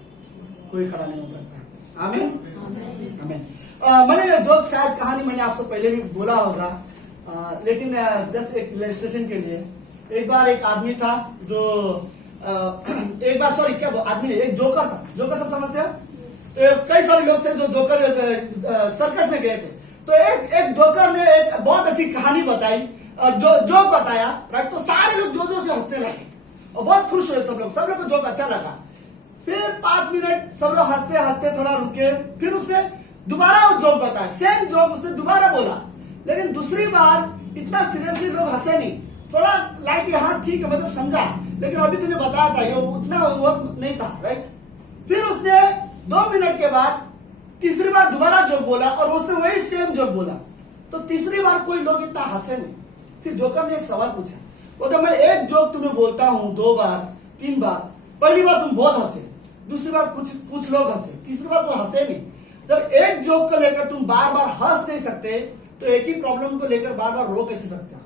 कोई खड़ा नहीं हो सकता। आमीन, आमीन। मैंने जो शायद कहानी मैंने आपसे पहले भी बोला होगा, लेकिन जस्ट एक इलस्ट्रेशन के लिए, एक बार एक आदमी था जो एक बार, सॉरी क्या आदमी नहीं, एक जोकर था। जोकर सब समझते हैं? तो कई सारे लोग थे जो जोकर सर्कस में गए थे। तो एक जोकर ने एक बहुत अच्छी कहानी बताई, जो बताया, राइट। तो सारे लोग जोर से हंसने लगे और बहुत खुश हुए सब लोग को जोक अच्छा लगा। फिर 5 मिनट सब लोग हंसते हंसते थोड़ा रुके, फिर उसने दोबारा वो जोक बताया, सेम जोक उसने दोबारा बोला। लेकिन दूसरी बार इतना सीरियसली लोग हंसे नहीं, थोड़ा लाइक हाँ ठीक है मतलब समझा, लेकिन अभी तूने बताया था ये उतना वो नहीं था, राइट। फिर उसने 2 मिनट के बाद तीसरी बार दोबारा जोक बोला और उसने वही सेम जोक बोला। तो तीसरी बार कोई लोग इतना हंसे नहीं। फिर जोकर ने एक सवाल पूछा, वो तो मैं एक जोक तुम्हें बोलता हूं 2 बार 3 बार, पहली बार तुम बहुत हंसे, दूसरी बार कुछ लोग हंसे, तीसरी बार कोई हंसे नहीं। जब एक जोक को लेकर तुम बार बार हंस नहीं सकते तो एक ही प्रॉब्लम को लेकर बार बार रो कैसे सकते हो?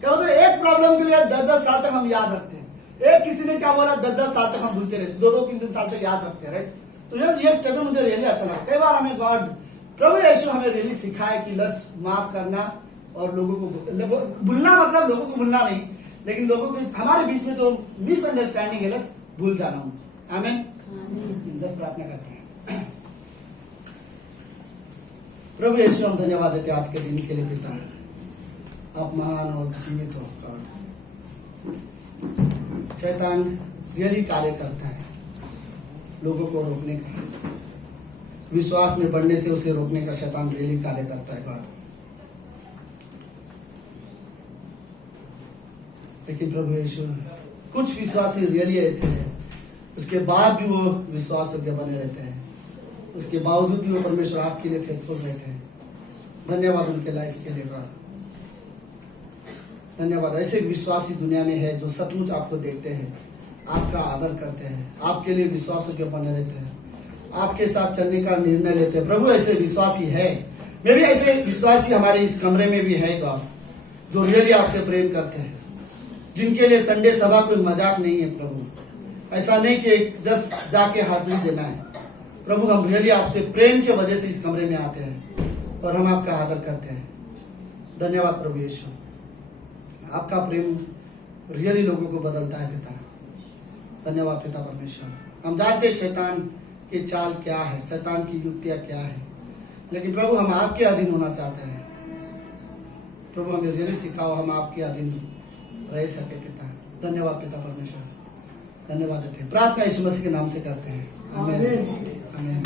क्या मतलब एक प्रॉब्लम के लिए 10-10 साल तक हम याद रखते हैं। एक किसी ने क्या बोला 10-10 साल तक हम भूलते रहते, 2-2 3-3 साल तक याद रखते हैं, राइट। तो ये स्टेटमेंट मुझे रियली अच्छा लगा। कई बार हमें गॉड प्रभु यीशु हमें रियली सिखाए कि बस माफ करना और लोगों को भूलना, मतलब लोगों को भूलना नहीं, लेकिन लोगों के हमारे बीच में जो मिसअंडरस्टैंडिंग है बस भूल जाना। आमीन। बस प्रार्थना करते हैं। प्रभु यीशु हम धन्यवाद देते हैं आज के दिन के लिए पिता, आप महान और जीवित हो गॉड। शैतान रियली कार्य करता है लोगों को रोकने का, विश्वास में बढ़ने से उसे रोकने का शैतान रियली कार्य करता है गॉड। लेकिन प्रभु यीशु कुछ विश्वासी रियली ऐसे हैं, उसके बाद भी वो विश्वास योग्य बने रहते हैं, उसके बावजूद भी वो परमेश्वर आपके लिए फेथफुल रहते हैं। धन्यवाद उनके लाइफ के लिए गॉड, धन्यवाद। ऐसे विश्वासी दुनिया में है जो सचमुच आपको देखते हैं, आपका आदर करते हैं, आपके लिए विश्वास योग्य बने रहते हैं, आपके साथ चलने का निर्णय लेते हैं। प्रभु ऐसे विश्वासी है, मे भी ऐसे विश्वासी हमारे इस कमरे में भी है गॉड, जो रियली आपसे प्रेम करते हैं, जिनके लिए संडे सभा कोई मजाक नहीं है प्रभु। ऐसा नहीं कि जस्ट जाके हाजिरी देना है प्रभु, हम रियली आपसे प्रेम की वजह से इस कमरे में आते हैं और हम आपका आदर करते हैं। धन्यवाद प्रभु यीशु, आपका प्रेम रियली लोगों को बदलता है पिता। धन्यवाद पिता परमेश्वर। हम जानते हैं शैतान की चाल क्या है, शैतान की युक्तियां क्या है, लेकिन प्रभु हम आपके अधीन होना चाहते हैं। प्रभु हमें रियली सिखाओ, हम आपके अधीन रह सके पिता। धन्यवाद पिता परमेश्वर, धन्यवाद देते हैं। प्रार्थना यीशु मसीह के नाम से करते हैं, आमीन आमीन।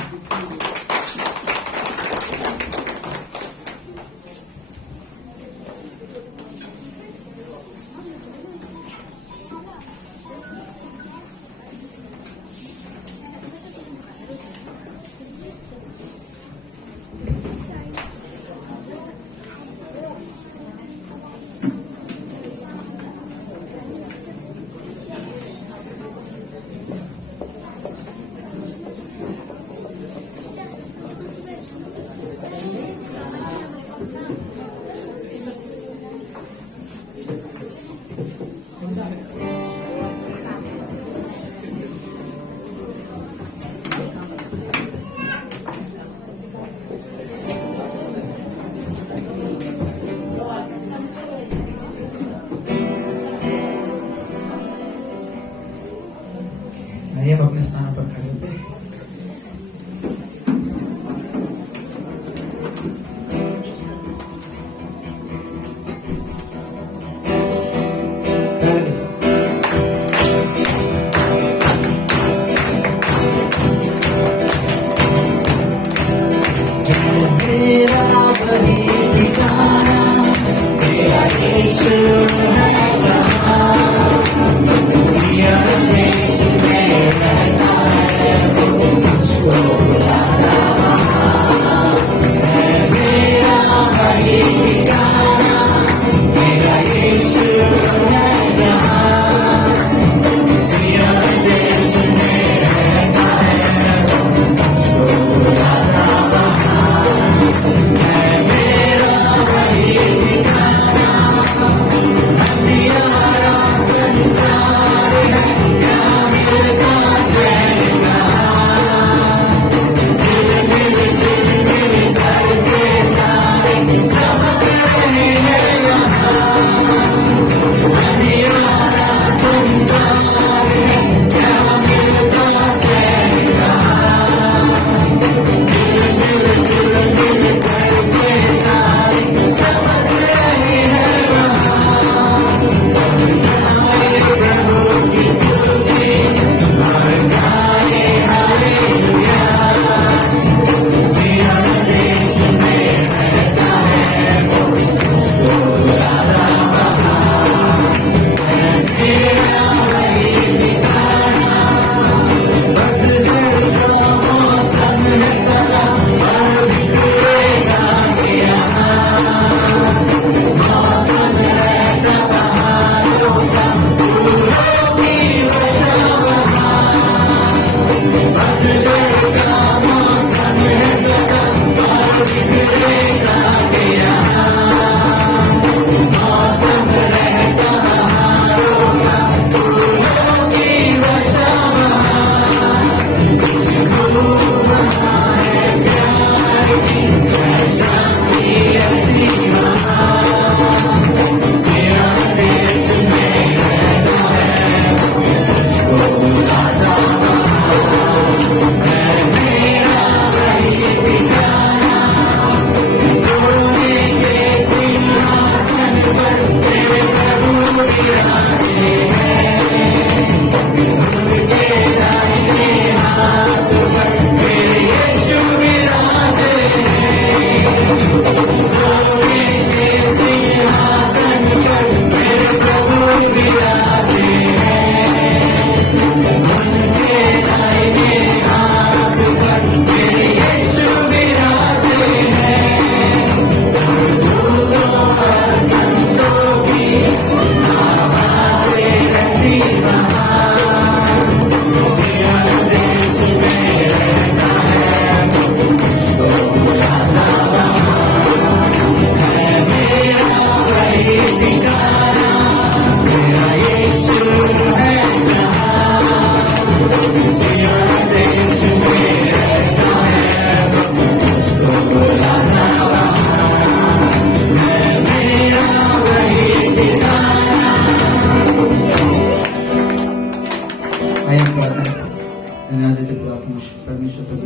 आइए हम अपने स्थान पर खड़े होते हैं। पहले के साथ मेरा वही ठिकाना, मेरा यीशु है जहाँ, सिया देश में रहता है वो मुझको बुलाता वहाँ। है मेरा वही ठिकाना, मेरा यीशु है जहाँ, सिया देश में रहता है वो मुझको बुलाता वहाँ। है मेरा वही ठिकाना,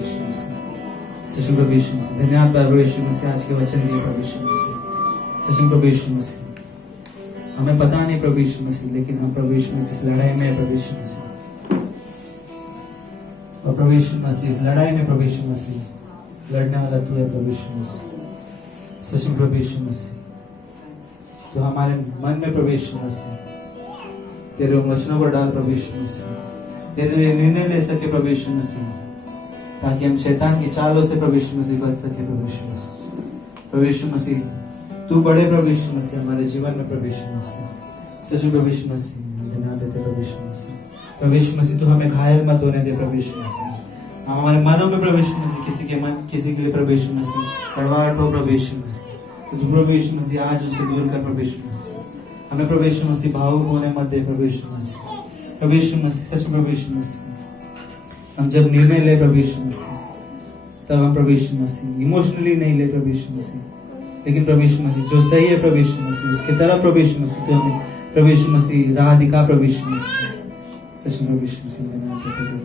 यीशु मसीह। सचिन प्रभु यीशु मसीह, धन्यवाद प्रभु यीशु मसीह, आज के वचन दिए प्रभु यीशु मसीह। सचिन प्रभु यीशु मसीह, हमें पता नहीं प्रभु यीशु मसीह, लेकिन हम प्रभु यीशु मसीह इस लड़ाई में है प्रभु यीशु मसीह। और प्रभु यीशु मसीह इस लड़ाई में प्रभु यीशु मसीह लड़ने वाला तू है प्रभु यीशु मसीह। सचिन प्रभु यीशु मसीह, तो हमारे मन में प्रभु यीशु मसीह तेरे वचनों को डाल प्रभु यीशु मसीह, तेरे लिए निर्णय ले सके प्रभु यीशु मसीह, ताकि हम शैतान की चालों से प्रभु यीशु मसीह बच सके प्रभु यीशु मसीह। प्रभु यीशु मसीह, तू बड़े प्रभु यीशु मसीह हमारे जीवन में प्रभु यीशु मसीह। सच प्रभु यीशु मसीह धन्यवाद देते प्रभु यीशु मसीह। प्रभु यीशु मसीह, तू हमें घायल मत होने दे प्रभु यीशु मसीह। हमारे मनों में प्रभु यीशु मसीह किसी के लिए प्रभु यीशु मसीह कड़वाहट हो प्रभु यीशु मसीह, तो तू प्रभु यीशु मसीह आज उसे दूर कर प्रभु यीशु मसीह। हमें प्रभु यीशु मसीह भावुक होने मत दे प्रभु यीशु मसीह। प्रभु यीशु मसीह, सच प्रभु यीशु मसीह, हम जब निर्णय ले प्रभु यीशु मसीह, तब हम प्रभु यीशु मसीह इमोशनली नहीं ले प्रभु यीशु मसीह, लेकिन प्रभु यीशु मसीह जो सही है प्रभु यीशु मसीह उसकी तरफ प्रभु यीशु मसीह, तो हमें प्रभु यीशु मसीह राह दिखा प्रभु यीशु मसीह। सच प्रभु यीशु मसीह धन्यवाद प्रभु,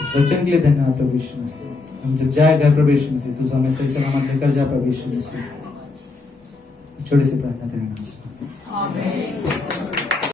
इस वचन के लिए धन्यवाद प्रभु यीशु मसीह। हम जब जाए घर प्रभु यीशु मसीह, तू हमें सही सलामत लेकर जा प्रभु यीशु मसीह। छोटे से प्रार्थना करेंगे।